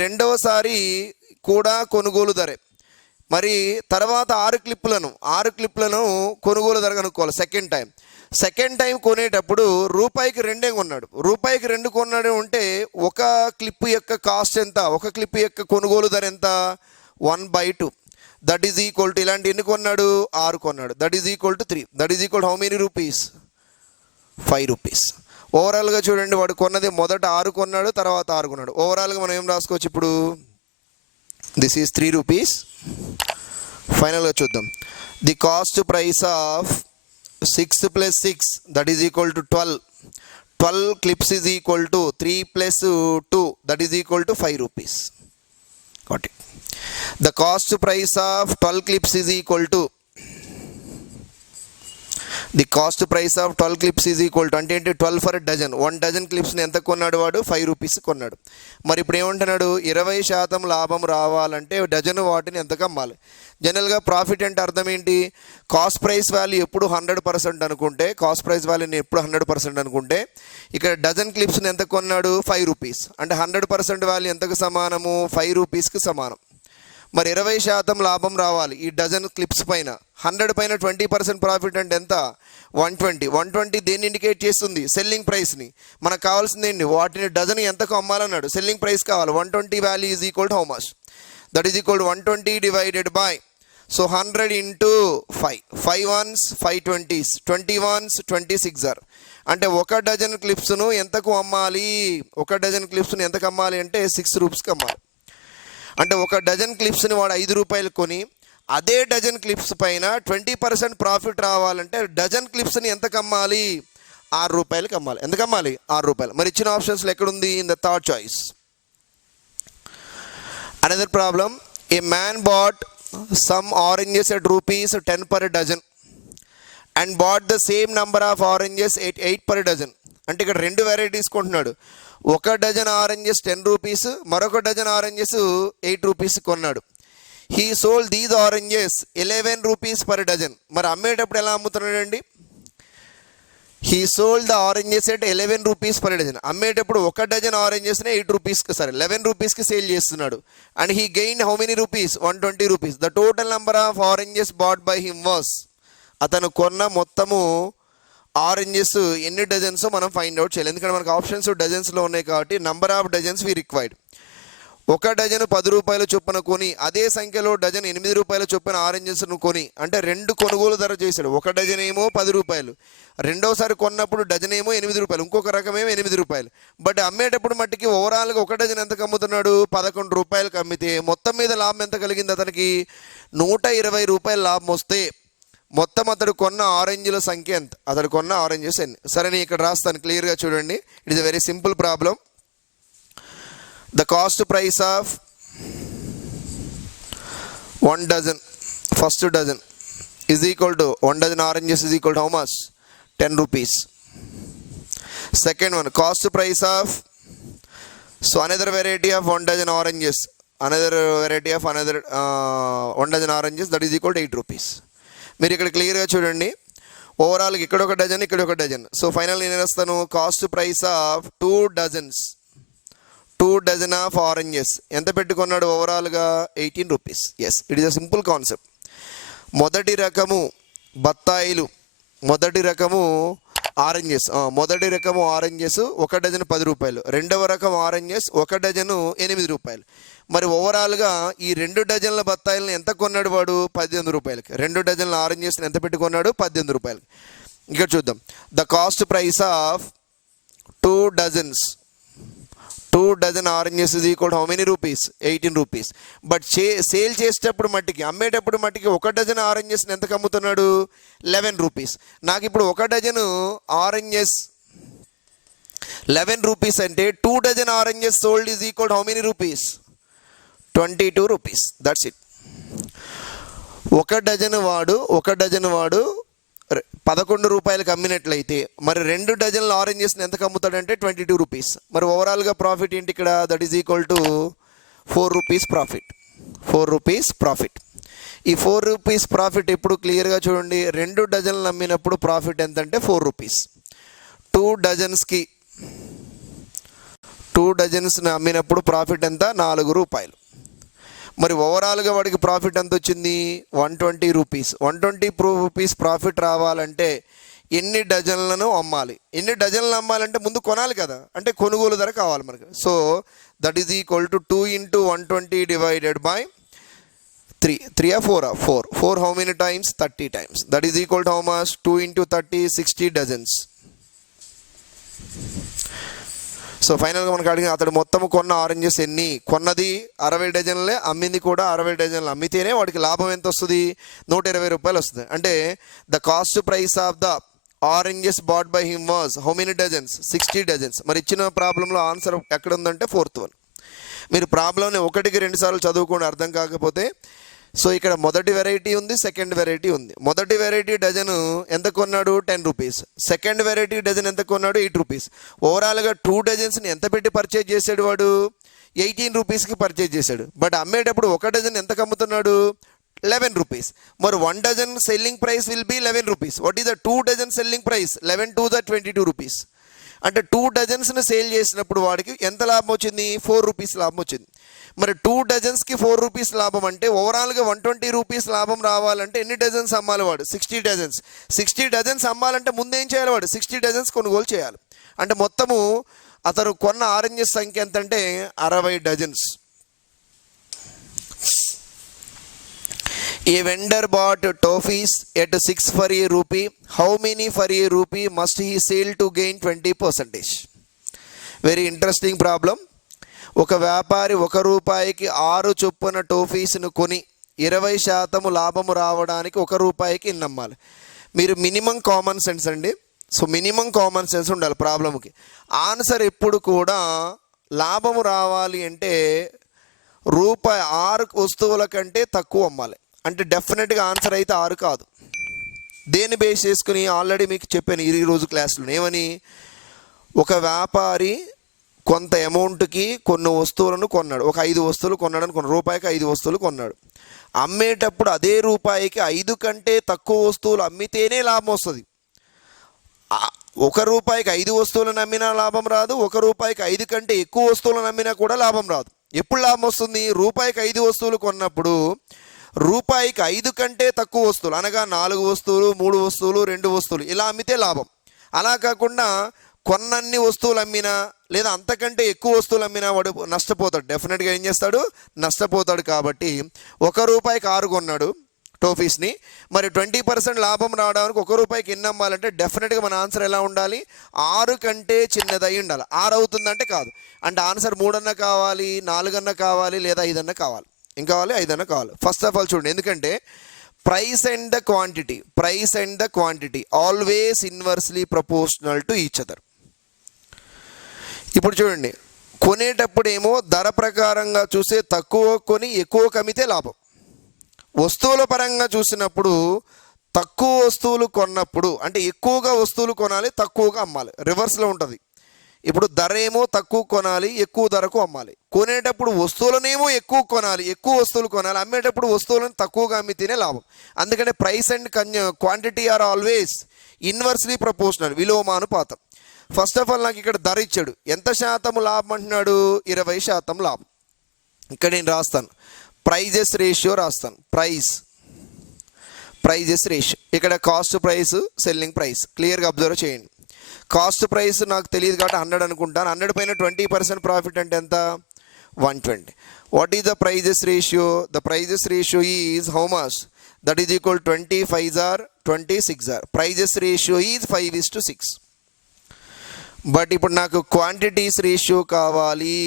కూడా కొనుగోలు ధరే. మరి తర్వాత 6 క్లిప్పులను కొనుగోలు ధర కనుక్కోవాలి. సెకండ్ టైం కొనేటప్పుడు రూపాయికి 2 కొన్నాడు. రూపాయికి 2 కొన్నాడు అంటే ఒక క్లిప్ యొక్క కాస్ట్ ఎంత? ఒక క్లిప్ యొక్క కొనుగోలు ధర ఎంత? 1/2. దట్ ఈజ్ ఈక్వల్ టు ఇలాంటి ఎన్ని కొన్నాడు? 6 కొన్నాడు. That is equal to 3. That is equal how many rupees? 5 rupees. ఓవరాల్గా చూడండి, వాడు కొన్నది మొదట 6 కొన్నాడు, తర్వాత 6 కొన్నాడు. ఓవరాల్గా మనం ఏం రాసుకోవచ్చు ఇప్పుడు? This is 3 rupees. ఫైనల్గా చూద్దాం. The cost price of 6 + 6 that is equal to 12. 12 clips is equal to 3 + 2 that is equal to 5 rupees. Got it. The cost price of 12 clips is equal to అంటే ఏంటి? 12 for a dozen. 1 dozen క్లిప్స్ని ఎంత కొన్నాడు వాడు? 5 rupees కొన్నాడు. మరి ఇప్పుడు ఏమంటున్నాడు? 20% లాభం రావాలంటే డజను వాటిని ఎంతకు అమ్మాలి? జనరల్గా ప్రాఫిట్ అంటే అర్థం ఏంటి? కాస్ట్ ప్రైస్ వాల్యూ ఎప్పుడు 100% అనుకుంటే, ఇక్కడ డజన్ క్లిప్స్ని ఎంత కొన్నాడు? 5 రూపీస్. అంటే 100% వాల్యూ ఎంతకు సమానము? 5 రూపీస్కి సమానం. మరి 20% లాభం రావాలి ఈ డజన్ క్లిప్స్ పైన. 100 పైన 20% ప్రాఫిట్ అంటే ఎంత? 120 దేన్ని ఇండికేట్ చేస్తుంది? సెల్లింగ్ ప్రైస్ని. మనకు కావాల్సింది ఏంటి? వాటిని డజన్ ఎంతకు అమ్మాలన్నాడు. సెల్లింగ్ ప్రైస్ కావాలి. 120 value is equal to how much? That is equal to 120 divided by 100 into 5. 5 ones 5 20s, 20 ones 26 అంటే 1 డజన్ క్లిప్స్ను ఎంతకు అమ్మాలి? 1 డజన్ క్లిప్స్ను ఎంతకు అమ్మాలి అంటే 6 రూపీస్కి అమ్మాలి. అంటే 1 డజన్ క్లిప్స్ని వాడు 5 రూపాయలు కొని అదే డజన్ క్లిప్స్ పైన 20% ప్రాఫిట్ రావాలంటే డజన్ క్లిప్స్ని ఎంతకు అమ్మాలి? 6 రూపాయలకి అమ్మాలి. ఎందుకు అమ్మాలి? 6 రూపాయలు. మరి ఇచ్చిన ఆప్షన్స్లో ఎక్కడుంది? In the third choice. Another problem. A man bought some oranges at rupees 10 per dozen and bought the same number of oranges 8 per dozen. అంటే ఇక్కడ రెండు వెరైటీస్ కొంటున్నాడు. ఒక డజన్ ఆరెంజెస్ 10 రూపీస్, మరొక డజన్ ఆరెంజెస్ 8 రూపీస్ కొన్నాడు. He sold these oranges 11 rupees per dozen. మరి అమ్మేటప్పుడు ఎలా అమ్ముతున్నాడండి? He sold the oranges at 11 rupees per dozen. అమ్మేటప్పుడు ఒక డజన్ ఆరెంజెస్ని 8 రూపీస్కి 11 రూపీస్కి సేల్ చేస్తున్నాడు. And he gain how many rupees? 120 rupees. The total number of oranges bat by him was, అతను కొన్న మొత్తము ఆరెంజెస్ ఎన్ని డజన్స్ మనం ఫైండ్ అవుట్ చేయాలి. ఎందుకంటే మనకు ఆప్షన్స్ డజన్స్లో ఉన్నాయి కాబట్టి number of dozens we required. ఒక డజను 10 రూపాయల చొప్పున కొని అదే సంఖ్యలో డజన్ 8 రూపాయల చొప్పున ఆరెంజెస్ను కొని, అంటే రెండు కొనుగోలు ధర చేశాడు. ఒక డజన్ ఏమో 10 రూపాయలు, రెండోసారి కొన్నప్పుడు డజన్ ఏమో 8 రూపాయలు, ఇంకొక రకమేమో 8 రూపాయలు. బట్ అమ్మేటప్పుడు మట్టికి ఓవరాల్గా ఒక డజన్ ఎంతకు అమ్ముతున్నాడు? 11 రూపాయలకు అమ్మితే మొత్తం మీద లాభం ఎంత కలిగింది అతనికి? 120 రూపాయల లాభం వస్తే మొత్తం అతడు కొన్న ఆరెంజ్ల సంఖ్య ఎంత? అతడు కొన్న ఆరెంజెస్ ఎన్ని? సరే నేను ఇక్కడ రాస్తాను, క్లియర్గా చూడండి. It is a very simple problem. The cost price of 1 dozen, first dozen, is equal to 1 dozen oranges is equal to how much? 10 rupees. Second one, cost price of, so another variety of 1 dozen oranges, another variety of another 1 dozen oranges, that is equal to 8 rupees. మీరు ఇక్కడ క్లియర్గా చూడండి. ఓవరాల్గా ఇక్కడ ఒక dozen, ఇక్కడ ఒక dozen. So final నేను వేస్తాను, cost price of 2 dozens, 2 dozen of oranges ఎంత పెట్టుకున్నాడు? ఓవరాల్గా 18 rupees. Yes, it is a simple concept. మొదటి రకము బత్తాయిలు, మొదటి రకము ఆరెంజెస్, మొదటి రకము ఆరెంజెస్ ఒక డజన్ 10 రూపాయలు, రెండవ రకం ఆరెంజెస్ ఒక డజను 8 రూపాయలు. మరి ఓవరాల్గా ఈ 2 డజన్ల బత్తాయిలను ఎంత కొన్నాడు వాడు? 18 రూపాయలకి. 2 డజన్ల ఆరెంజెస్ని ఎంత పెట్టుకున్నాడు? 18 రూపాయలకి. ఇక్కడ చూద్దాం. The cost price of 2 dozens, 2 dozen oranges is equal to how many rupees? 18 rupees. But sale చేసేటప్పుడు మట్టికి, అమ్మేటప్పుడు మట్టికి ఒక డజన్ ఆరెంజెస్ని ఎంతకు అమ్ముతున్నాడు? 11 రూపీస్. నాకు ఇప్పుడు ఒక డజను ఆరెంజెస్ 11 రూపీస్ అంటే 2 dozen oranges sold is equal to how many rupees? 22 rupees. That's it. ఒక డజన్ వాడు 11 రూపాయలకు అమ్మినట్లయితే మరి 2 డజన్ల ఆరెంజెస్ని ఎంతకు అమ్ముతాడంటే 22 రూపీస్. మరి ఓవరాల్గా ప్రాఫిట్ ఏంటి ఇక్కడ? That is equal to 4 rupees profit. 4 rupees profit. ఈ 4 రూపీస్ ప్రాఫిట్ ఎప్పుడు క్లియర్గా చూడండి. 2 డజన్లు అమ్మినప్పుడు ప్రాఫిట్ ఎంత అంటే 4 రూపీస్. 2 డజన్స్ని అమ్మినప్పుడు ప్రాఫిట్ ఎంత? 4 రూపాయలు. మరి ఓవరాల్గా వాడికి ప్రాఫిట్ ఎంత వచ్చింది? 120 రూపీస్. 120 రూపీస్ ప్రాఫిట్ రావాలంటే ఎన్ని డజన్లను అమ్మాలి? ఎన్ని డజన్లు అమ్మాలంటే ముందు కొనాలి కదా, అంటే కొనుగోలు ధర కావాలి మనకు. So that is equal to 2 into 120 divided by 3. 3 or 4? 4 how many times? 30 times. That is equal to how much? 2 into 30, 60 dozens. So ఫైనల్గా మనకు అడిగిన అతడు మొత్తం కొన్న ఆరెంజెస్ ఎన్ని? కొన్నది 60 డజన్లే, అమ్మింది కూడా 60 డజన్లు. అమ్మితేనే వాడికి లాభం ఎంత వస్తుంది? 120 రూపాయలు వస్తుంది. అంటే the cost price of the oranges bat by him was how many dozens? 60 dozens. మరి ఇచ్చిన ప్రాబ్లంలో ఆన్సర్ ఎక్కడ ఉందంటే 4th one. మీరు ప్రాబ్లంని 1కి 2 సార్లు చదువుకోండి అర్థం కాకపోతే. సో ఇక్కడ మొదటి వెరైటీ ఉంది, సెకండ్ వెరైటీ ఉంది. మొదటి వెరైటీ డజను ఎంత కొన్నాడు? 10 రూపీస్. సెకండ్ వెరైటీ డజన్ ఎంత కొన్నాడు? 8 రూపీస్. ఓవరాల్గా 2 డజన్స్ని ఎంత పెట్టి పర్చేజ్ చేశాడు వాడు? 18 రూపీస్కి పర్చేజ్ చేశాడు. బట్ అమ్మేటప్పుడు ఒక డజన్ ఎంతకు అమ్ముతున్నాడు? 11 రూపీస్. మరి 1 dozen selling price will be 11 rupees. What is the 2 dozen selling price? 11 to the 22 rupees. అంటే 2 డజన్స్ని సేల్ చేసినప్పుడు వాడికి ఎంత లాభం వచ్చింది? 4 రూపీస్ లాభం వచ్చింది. మరి 2 డజన్స్కి 4 రూపీస్ లాభం అంటే ఓవరాల్గా 120 రూపీస్ లాభం రావాలంటే ఎన్ని డజన్స్ అమ్మాలి వాడు? 60 డజన్స్. 60 డజన్స్ అమ్మాలంటే ముందేం చేయాలి వాడు? 60 డజన్స్ కొనుగోలు చేయాలి. అంటే మొత్తము అతను కొన్న ఆరెంజెస్ సంఖ్య ఎంత అంటే 60 dozens. A vendor bought toffees at 6 for a rupee. How many for a rupee must he sell to gain 20%? Very interesting problem. ఒక వ్యాపారి 1 రూపాయికి 6 చొప్పున టోఫీస్ను కొని 20% లాభము రావడానికి 1 రూపాయికి ఇన్ని అమ్మాలి. మీరు మినిమం కామన్ సెన్స్ అండి. సో మినిమం కామన్ సెన్స్ ఉండాలి ప్రాబ్లంకి. ఆన్సర్ ఎప్పుడు కూడా లాభము రావాలి అంటే రూపాయి 6 వస్తువుల కంటే తక్కువ అమ్మాలి. అంటే డెఫినెట్గా ఆన్సర్ అయితే 6 కాదు. దేన్ని బేస్ చేసుకుని ఆల్రెడీ మీకు చెప్పాను ఈరోజు క్లాస్లో ఏమని, ఒక వ్యాపారి కొంత అమౌంట్కి కొన్ని వస్తువులను కొన్నాడు, ఒక 5 వస్తువులు కొన్నాడు అనుకున్నాడు, రూపాయికి 5 వస్తువులు కొన్నాడు. అమ్మేటప్పుడు అదే రూపాయికి 5 కంటే తక్కువ వస్తువులు అమ్మితేనే లాభం వస్తుంది. 1 రూపాయికి 5 వస్తువులను అమ్మినా లాభం రాదు, 1 రూపాయికి 5 కంటే ఎక్కువ వస్తువులను అమ్మినా కూడా లాభం రాదు. ఎప్పుడు లాభం వస్తుంది? రూపాయికి 5 వస్తువులు కొన్నప్పుడు రూపాయికి 5 కంటే తక్కువ వస్తువులు అనగా 4 వస్తువులు, 3 వస్తువులు, 2 వస్తువులు ఇలా అమ్మితే లాభం. అలా కాకుండా కొన్నన్ని వస్తువులు అమ్మినా లేదా అంతకంటే ఎక్కువ వస్తువులు అమ్మినా వాడు నష్టపోతాడు. డెఫినెట్గా ఏం చేస్తాడు? నష్టపోతాడు. కాబట్టి 1 రూపాయికి 6 కొన్నాడు టోఫీస్ని, మరి 20% లాభం రావడానికి 1 రూపాయికి ఎన్ని అమ్మాలంటే డెఫినెట్గా మన ఆన్సర్ ఎలా ఉండాలి? 6 కంటే చిన్నదై ఉండాలి. 6 అవుతుందంటే కాదు, అంటే ఆన్సర్ 3 అన్నా కావాలి, 4 అన్నా కావాలి, లేదా 5 అన్నా కావాలి. ఇంకా కావాలి 5 అన్నా కావాలి. ఫస్ట్ ఆఫ్ ఆల్ చూడండి, ఎందుకంటే price and the quantity always inversely proportional to each other. ఇప్పుడు చూడండి, కొనేటప్పుడు ఏమో ధర ప్రకారంగా చూస్తే తక్కువ కొని ఎక్కువ కమ్మితే లాభం. వస్తువుల పరంగా చూసినప్పుడు తక్కువ వస్తువులు కొన్నప్పుడు అంటే ఎక్కువగా వస్తువులు కొనాలి, తక్కువగా అమ్మాలి. రివర్స్లో ఉంటుంది. ఇప్పుడు ధర ఏమో తక్కువ కొనాలి, ఎక్కువ ధరకు అమ్మాలి. కొనేటప్పుడు వస్తువులనేమో ఎక్కువ కొనాలి, ఎక్కువ వస్తువులు కొనాలి. అమ్మేటప్పుడు వస్తువులను తక్కువగా అమ్మితేనే లాభం. అందుకనే price and quantity are always inversely proportional, విలోమానుపాతం. ఫస్ట్ ఆఫ్ ఆల్ నాకు ఇక్కడ ధర ఇచ్చాడు, ఎంత శాతం లాభం అంటున్నాడు? 20% లాభం. ఇక్కడ నేను రాస్తాను ప్రైజెస్ రేషియో రాస్తాను. ప్రైజెస్ రేషియో, ఇక్కడ కాస్ట్ ప్రైస్, సెల్లింగ్ ప్రైస్ క్లియర్గా అబ్జర్వ్ చేయండి. కాస్ట్ ప్రైస్ నాకు తెలియదు కాబట్టి 100 అనుకుంటాను. 100 పైన 20% ప్రాఫిట్ అంటే ఎంత? 120. What is the prices ratio? The prices ratio is how much? That is equal 25 are 26 are. Prices ratio is 5:6. But ఇప్పుడు నాకు క్వాంటిటీస్ రేషియో కావాలి.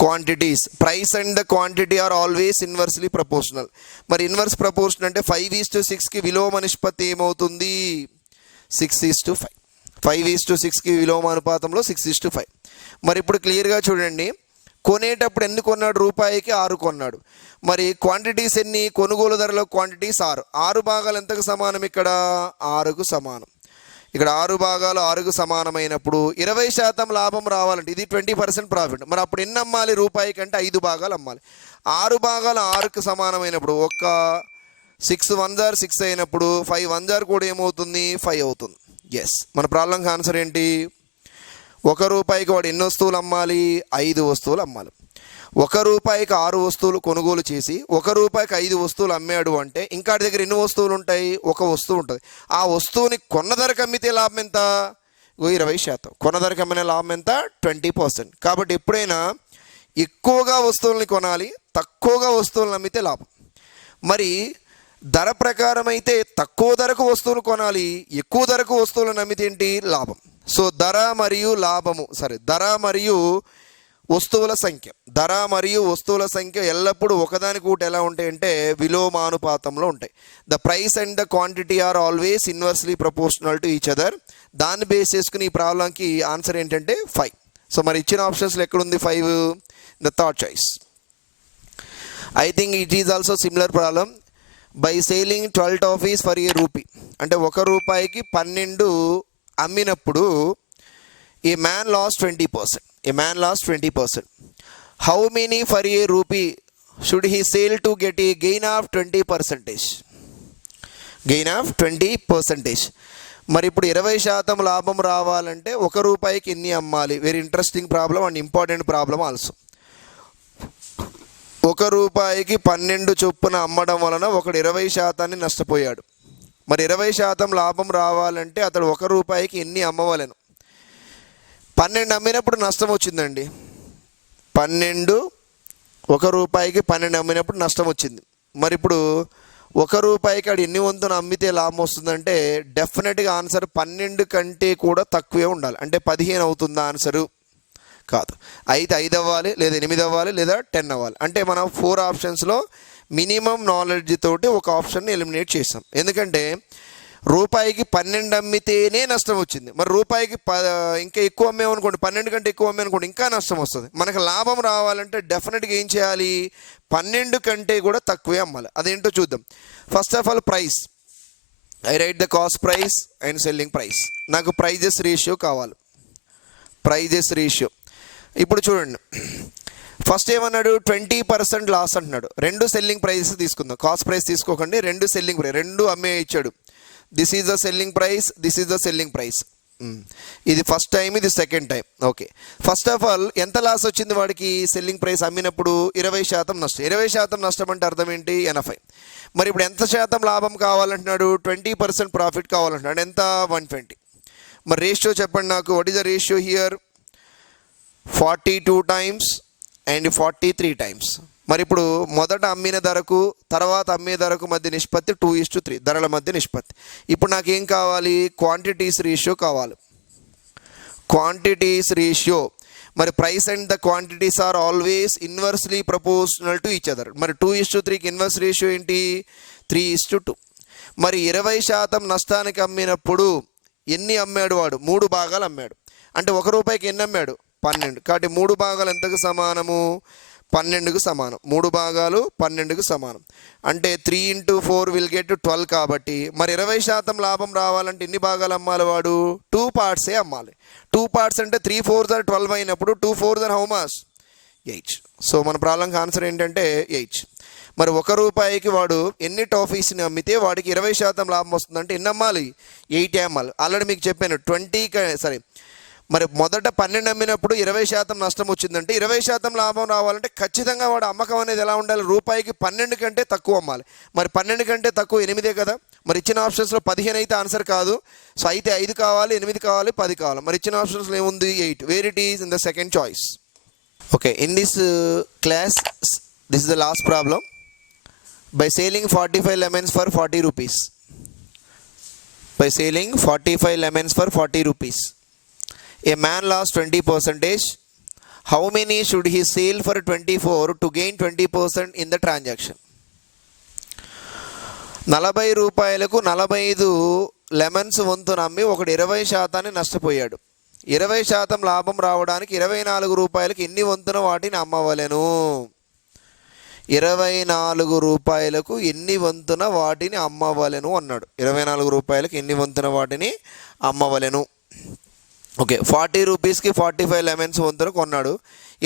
Quantities, price and the quantity are always inversely proportional. మరి inverse proportion అంటే 5:6కి విలోమ నిష్పత్తి ఏమవుతుంది? 6:5. 5:6కి విలోమ అనుపాతంలో 6:5. మరి ఇప్పుడు క్లియర్గా చూడండి, కొనేటప్పుడు ఎన్ని కొన్నాడు? రూపాయికి 6 కొన్నాడు. మరి క్వాంటిటీస్ ఎన్ని? కొనుగోలు ధరలో క్వాంటిటీస్ 6. 6 భాగాలు ఎంతకు సమానం? ఇక్కడ 6కు సమానం. ఇక్కడ 6 భాగాలు 6కు సమానమైనప్పుడు 20% లాభం రావాలంటే ఇది 20% ప్రాఫిట్. మరి అప్పుడు ఎన్ని అమ్మాలి? రూపాయి కంటే 5 భాగాలు అమ్మాలి. 6 భాగాలు 6కు సమానమైనప్పుడు ఒక 6 1 జార్ 6 అయినప్పుడు 5 1 జార్ కూడా ఏమవుతుంది? 5 అవుతుంది. ఎస్, మన ప్రాబ్లంకి ఆన్సర్ ఏంటి? 1 రూపాయికి వాడు ఎన్ని వస్తువులు అమ్మాలి? 5 వస్తువులు అమ్మాలి. 1 రూపాయికి 6 వస్తువులు కొనుగోలు చేసి 1 రూపాయికి 5 వస్తువులు అమ్మాడు అంటే ఇంకా దగ్గర ఎన్ని వస్తువులు ఉంటాయి? 1 వస్తువు ఉంటుంది. ఆ వస్తువుని కొన్న ధరకు అమ్మితే లాభం ఎంత? 20%. కొన్న ధరకు అమ్మిన లాభం ఎంత? 20%. కాబట్టి ఎప్పుడైనా ఎక్కువగా వస్తువుల్ని కొనాలి, తక్కువగా వస్తువులను అమ్మితే లాభం. మరి ధర ప్రకారం అయితే తక్కువ ధరకు వస్తువులు కొనాలి, ఎక్కువ ధరకు వస్తువులను అమ్మితే ఏంటి? లాభం. సో ధర మరియు వస్తువుల సంఖ్య ఎల్లప్పుడూ ఒకదానికొకటి ఎలా ఉంటాయంటే విలోమానుపాతంలో ఉంటాయి. The price and the quantity are always inversely proportional to each other. దాన్ని బేస్ చేసుకుని ఈ ప్రాబ్లంకి ఆన్సర్ ఏంటంటే 5. సో మరి ఇచ్చిన ఆప్షన్స్లో ఎక్కడుంది 5? The third choice. I think it is also similar problem. By selling 12 toffees for a rupee, అంటే 1 రూపాయికి 12 అమ్మినప్పుడు a man loss 20%. How many for a rupee should he sell to get a gain of 20%? మరి ఇప్పుడు 20% లాభం రావాలంటే 1 రూపాయికి ఎన్ని అమ్మాలి? Very interesting problem and important problem also. 1 రూపాయికి 12 చొప్పున అమ్మడం వలన ఒకడు 20% నష్టపోయాడు. మరి 20% లాభం రావాలంటే అతడు 1 రూపాయికి ఎన్ని అమ్మవలను? 12 అమ్మినప్పుడు నష్టం వచ్చిందండి. 1 రూపాయికి 12 అమ్మినప్పుడు నష్టం వచ్చింది. మరి ఇప్పుడు 1 రూపాయికి ఆడు ఎన్ని వంతున అమ్మితే లాభం వస్తుందంటే డెఫినెట్గా ఆన్సర్ 12 కంటే కూడా తక్కువే ఉండాలి. అంటే 15 అవుతుందా ఆన్సరు? కాదు. అయితే 5 అవ్వాలి, లేదా 8 అవ్వాలి, లేదా 10 అవ్వాలి. అంటే మనం 4 ఆప్షన్స్లో మినిమం నాలెడ్జ్ తోటి ఒక ఆప్షన్ని ఎలిమినేట్ చేసాం. ఎందుకంటే రూపాయికి 12 అమ్మితేనే నష్టం వచ్చింది. మరి రూపాయికి ఇంకా ఎక్కువ అమ్మేమనుకోండి, 12 కంటే ఎక్కువ అమ్మేమనుకోండి, ఇంకా నష్టం వస్తుంది. మనకు లాభం రావాలంటే డెఫినెట్గా ఏం చేయాలి, 12 కంటే కూడా తక్కువే అమ్మాలి. అదేంటో చూద్దాం. First of all price, I write the cost price and selling price. నాకు ప్రైజెస్ రేషియో కావాలి, ప్రైజెస్ రేషియో. ఇప్పుడు చూడండి, ఫస్ట్ ఏమన్నాడు, 20% లాస్ అంటున్నాడు. 2 సెల్లింగ్ ప్రైజెస్ తీసుకుందాం, కాస్ట్ ప్రైస్ తీసుకోకండి, 2 సెల్లింగ్ ప్రైస్, 2 అమ్మే ఇచ్చాడు. This is the selling price, this is the selling price. ఇది ఫస్ట్ టైం, ఇది second time. Okay, first of all ఎంత లాస్ వచ్చింది వాడికి, సెల్లింగ్ ప్రైస్ అమ్మినప్పుడు 20% నష్టం. 20% నష్టం అంటే అర్థం ఏంటి, 80. మరి ఇప్పుడు ఎంత శాతం లాభం కావాలంటున్నాడు, 20% ప్రాఫిట్ కావాలంటున్నాడు. ఎంత, 120. మరి రేషియో చెప్పండి నాకు, what is the ratio here, 42 times and 43 times. మరి ఇప్పుడు మొదట అమ్మిన ధరకు తర్వాత అమ్మే ధరకు మధ్య నిష్పత్తి 2:3, ధరల మధ్య నిష్పత్తి. ఇప్పుడు నాకేం కావాలి, క్వాంటిటీస్ రేషియో కావాలి, క్వాంటిటీస్ రేషియో. మరి price and the quantities are always inversely proportional to each other. మరి 2:3కి ఇన్వర్స్ రేషియో ఏంటి, 3:2. మరి 20% నష్టానికి అమ్మినప్పుడు ఎన్ని అమ్మాడు వాడు, 3 భాగాలు అమ్మాడు. అంటే 1 రూపాయికి ఎన్ని అమ్మాడు, 12. కాబట్టి 3 భాగాలు ఎంతకు సమానము, 12కు సమానం. 3 భాగాలు 12కు సమానం. అంటే 3 × 4 విల్ గెట్ 12. కాబట్టి మరి 20% లాభం రావాలంటే ఎన్ని భాగాలు అమ్మాలి వాడు, 2 పార్ట్సే అమ్మాలి. 2 పార్ట్స్ అంటే 3 4 are 12 అయినప్పుడు 2 4 హౌ మచ్, 8. సో మన ప్రాబ్లంకి ఆన్సర్ ఏంటంటే 8. మరి 1 రూపాయికి వాడు ఎన్ని టాఫీస్ని అమ్మితే వాడికి 20% లాభం వస్తుందంటే ఎన్ని అమ్మాలి, 8 అమ్మాలి. ఆల్రెడీ మీకు చెప్పాను 20 మరి మొదట 12 అమ్మినప్పుడు 20% నష్టం వచ్చిందంటే 20% లాభం రావాలంటే ఖచ్చితంగా వాడు అమ్మకం అనేది ఎలా ఉండాలి, రూపాయికి 12 కంటే తక్కువ అమ్మాలి. మరి 12 కంటే తక్కువ 8 కదా. మరి ఇచ్చిన ఆప్షన్స్లో 15 అయితే ఆన్సర్ కాదు. సో అయితే 5 కావాలి, 8 కావాలి, 10 కావాలి. మరి ఇచ్చిన ఆప్షన్స్లో ఏముంది, 8. Where it is in the second choice. Okay, in this class this is the last problem. By selling 45 lemons for 40 rupees. By selling 45 lemons for 40 rupees. A man lost 20%. How many should he sell for 24 to gain 20% in the transaction? 40 రూపాయలకు 45 lemons వంతున అమ్మి ఒకడు 20% నష్టపోయాడు. 20% లాభం రావడానికి 24 రూపాయలకు ఎన్ని వంతున వాటిని అమ్మవలెను, 24 రూపాయలకు ఎన్ని వంతున వాటిని అమ్మవలెను అన్నాడు. 24 రూపాయలకు ఎన్ని వంతున వాటిని అమ్మవలెను. ఓకే, 40 రూపీస్కి 45 లెమన్స్ వంతున కొన్నాడు,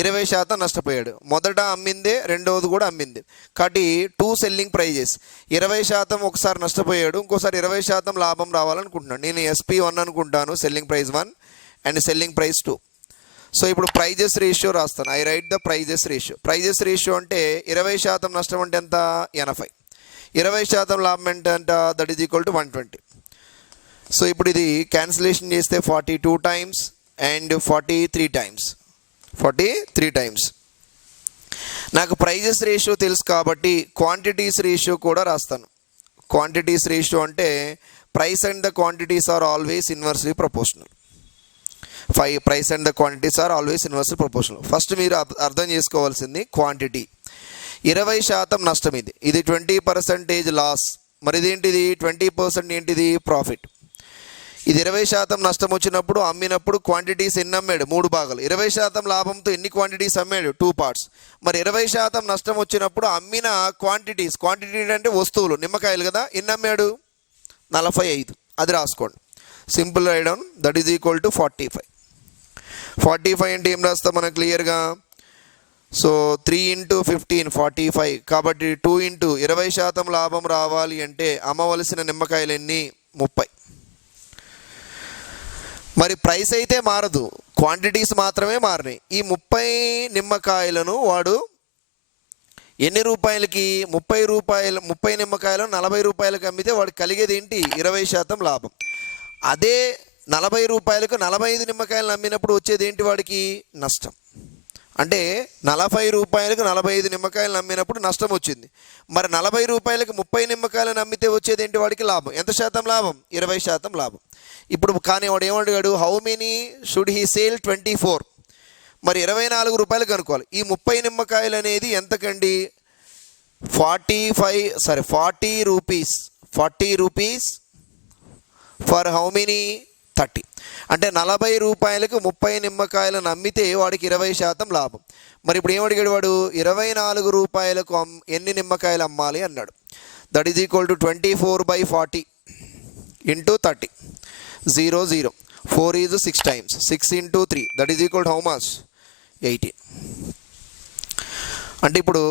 20% నష్టపోయాడు. మొదట అమ్మిందే, రెండవది కూడా అమ్మింది. కాబట్టి 2 సెల్లింగ్ ప్రైజెస్. 20% ఒకసారి నష్టపోయాడు, ఇంకోసారి 20% లాభం రావాలనుకుంటున్నాడు. నేను SP1 అనుకుంటాను, selling price 1 and selling price 2. So ఇప్పుడు ప్రైజెస్ రేషియో రాస్తాను. I write the prices ratio. Prices ratio అంటే 20% నష్టం అంటే ఎంత, 80. 20% లాభం అంటే ఎంత, that is equal to 120. So ఇప్పుడు ఇది క్యాన్సిలేషన్ చేస్తే 42 టైమ్స్ అండ్ 43 టైమ్స్, 43 టైమ్స్. నాకు ప్రైజెస్ రేషియో తెలుసు కాబట్టి క్వాంటిటీస్ రేషియో కూడా రాస్తాను. క్వాంటిటీస్ రేషియో అంటే price and the quantities are always inversely proportional. Price and the quantities are always inversely proportional. First మీరు అర్థం చేసుకోవాల్సింది క్వాంటిటీ. 20% నష్టం, ఇది 20% లాస్. మరి ఇదేంటిది, 20% ఏంటిది, ప్రాఫిట్. ఇది 20% నష్టం వచ్చినప్పుడు అమ్మినప్పుడు క్వాంటిటీస్ ఎన్ని అమ్మాడు, 3 భాగాలు. 20% లాభంతో ఎన్ని క్వాంటిటీస్ అమ్మాడు, 2 పార్ట్స్. మరి 20% నష్టం వచ్చినప్పుడు అమ్మిన క్వాంటిటీస్, క్వాంటిటీ అంటే వస్తువులు, నిమ్మకాయలు కదా, ఎన్ని అమ్మాడు, 45. అది రాసుకోండి, simple right down. That is equal to 45. 45 అంటే ఏం రాస్తాం మనం క్లియర్గా, సో 3 × 15 45. కాబట్టి 2 × 20% లాభం రావాలి అంటే అమ్మవలసిన నిమ్మకాయలు ఎన్ని, 30. మరి ప్రైస్ అయితే మారదు, క్వాంటిటీస్ మాత్రమే మారినాయి. ఈ 30 నిమ్మకాయలను వాడు ఎన్ని రూపాయలకి, 30 రూపాయలు, 30 నిమ్మకాయలను 40 రూపాయలకి అమ్మితే వాడు కలిగేది ఏంటి, 20% లాభం. అదే 40 రూపాయలకు 45 నిమ్మకాయలను అమ్మినప్పుడు వచ్చేది ఏంటి, వాడికి నష్టం. అంటే 40 రూపాయలకు 45 నిమ్మకాయలను అమ్మినప్పుడు నష్టం వచ్చింది. మరి 40 రూపాయలకు 30 నిమ్మకాయలను అమ్మితే వచ్చేది ఏంటి, వాడికి లాభం. ఎంత శాతం లాభం, 20% లాభం. ఇప్పుడు కానీ వాడు ఏమడిగాడు, how many should he sale 24. మరి 24 రూపాయలు కనుక్కోవాలి. ఈ 30 నిమ్మకాయలు అనేది ఎంతకండి, 40 rupees. 40 rupees for how many 30. అంటే 40 రూపాయలకు 30 నిమ్మకాయలను అమ్మితే వాడికి 20% లాభం. మరి ఇప్పుడు ఏమడిగాడు వాడు, 24 రూపాయలకు ఎన్ని నిమ్మకాయలు అమ్మాలి అన్నాడు. That is equal to 24/40 into 30. 0 0. 4 is 6 times. 6 into 3. That is equal to how much? 18. అంటే ఇప్పుడు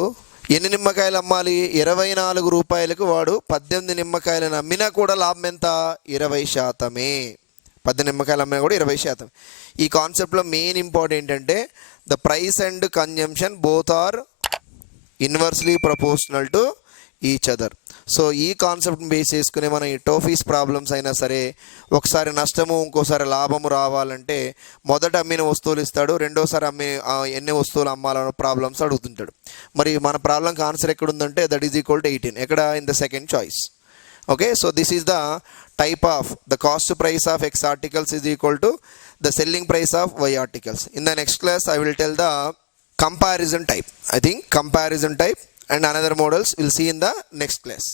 ఎన్ని నిమ్మకాయలు అమ్మాలి, 24 రూపాయలకు వాడు 18 నిమ్మకాయలను అమ్మినా కూడా లాభం ఎంత, 20%. 10 నిమ్మకాయలు అమ్మినా కూడా 20%. ఈ కాన్సెప్ట్లో మెయిన్ ఇంపార్టెంట్ ఏంటంటే the price and consumption both are inversely proportional to each other. So ఈ కాన్సెప్ట్ని బేస్ చేసుకుని మనం ఈ టోఫీస్ ప్రాబ్లమ్స్ అయినా సరే, ఒకసారి నష్టము ఇంకోసారి లాభము రావాలంటే మొదట అమ్మిన వస్తువులు ఇస్తాడు, రెండోసారి ఎన్ని వస్తువులు అమ్మాలన్న ప్రాబ్లమ్స్ అడుగుతుంటాడు. మరి మన ప్రాబ్లంకి ఆన్సర్ ఎక్కడుందంటే దట్ ఈజ్ ఈక్వల్ టు 18. ఎక్కడ, in the second choice. Okay, so this is the type of the cost price of X articles is equal to the selling price of Y articles. In the next class I will tell the comparison type. I think comparison type and another models we'll see in the next class.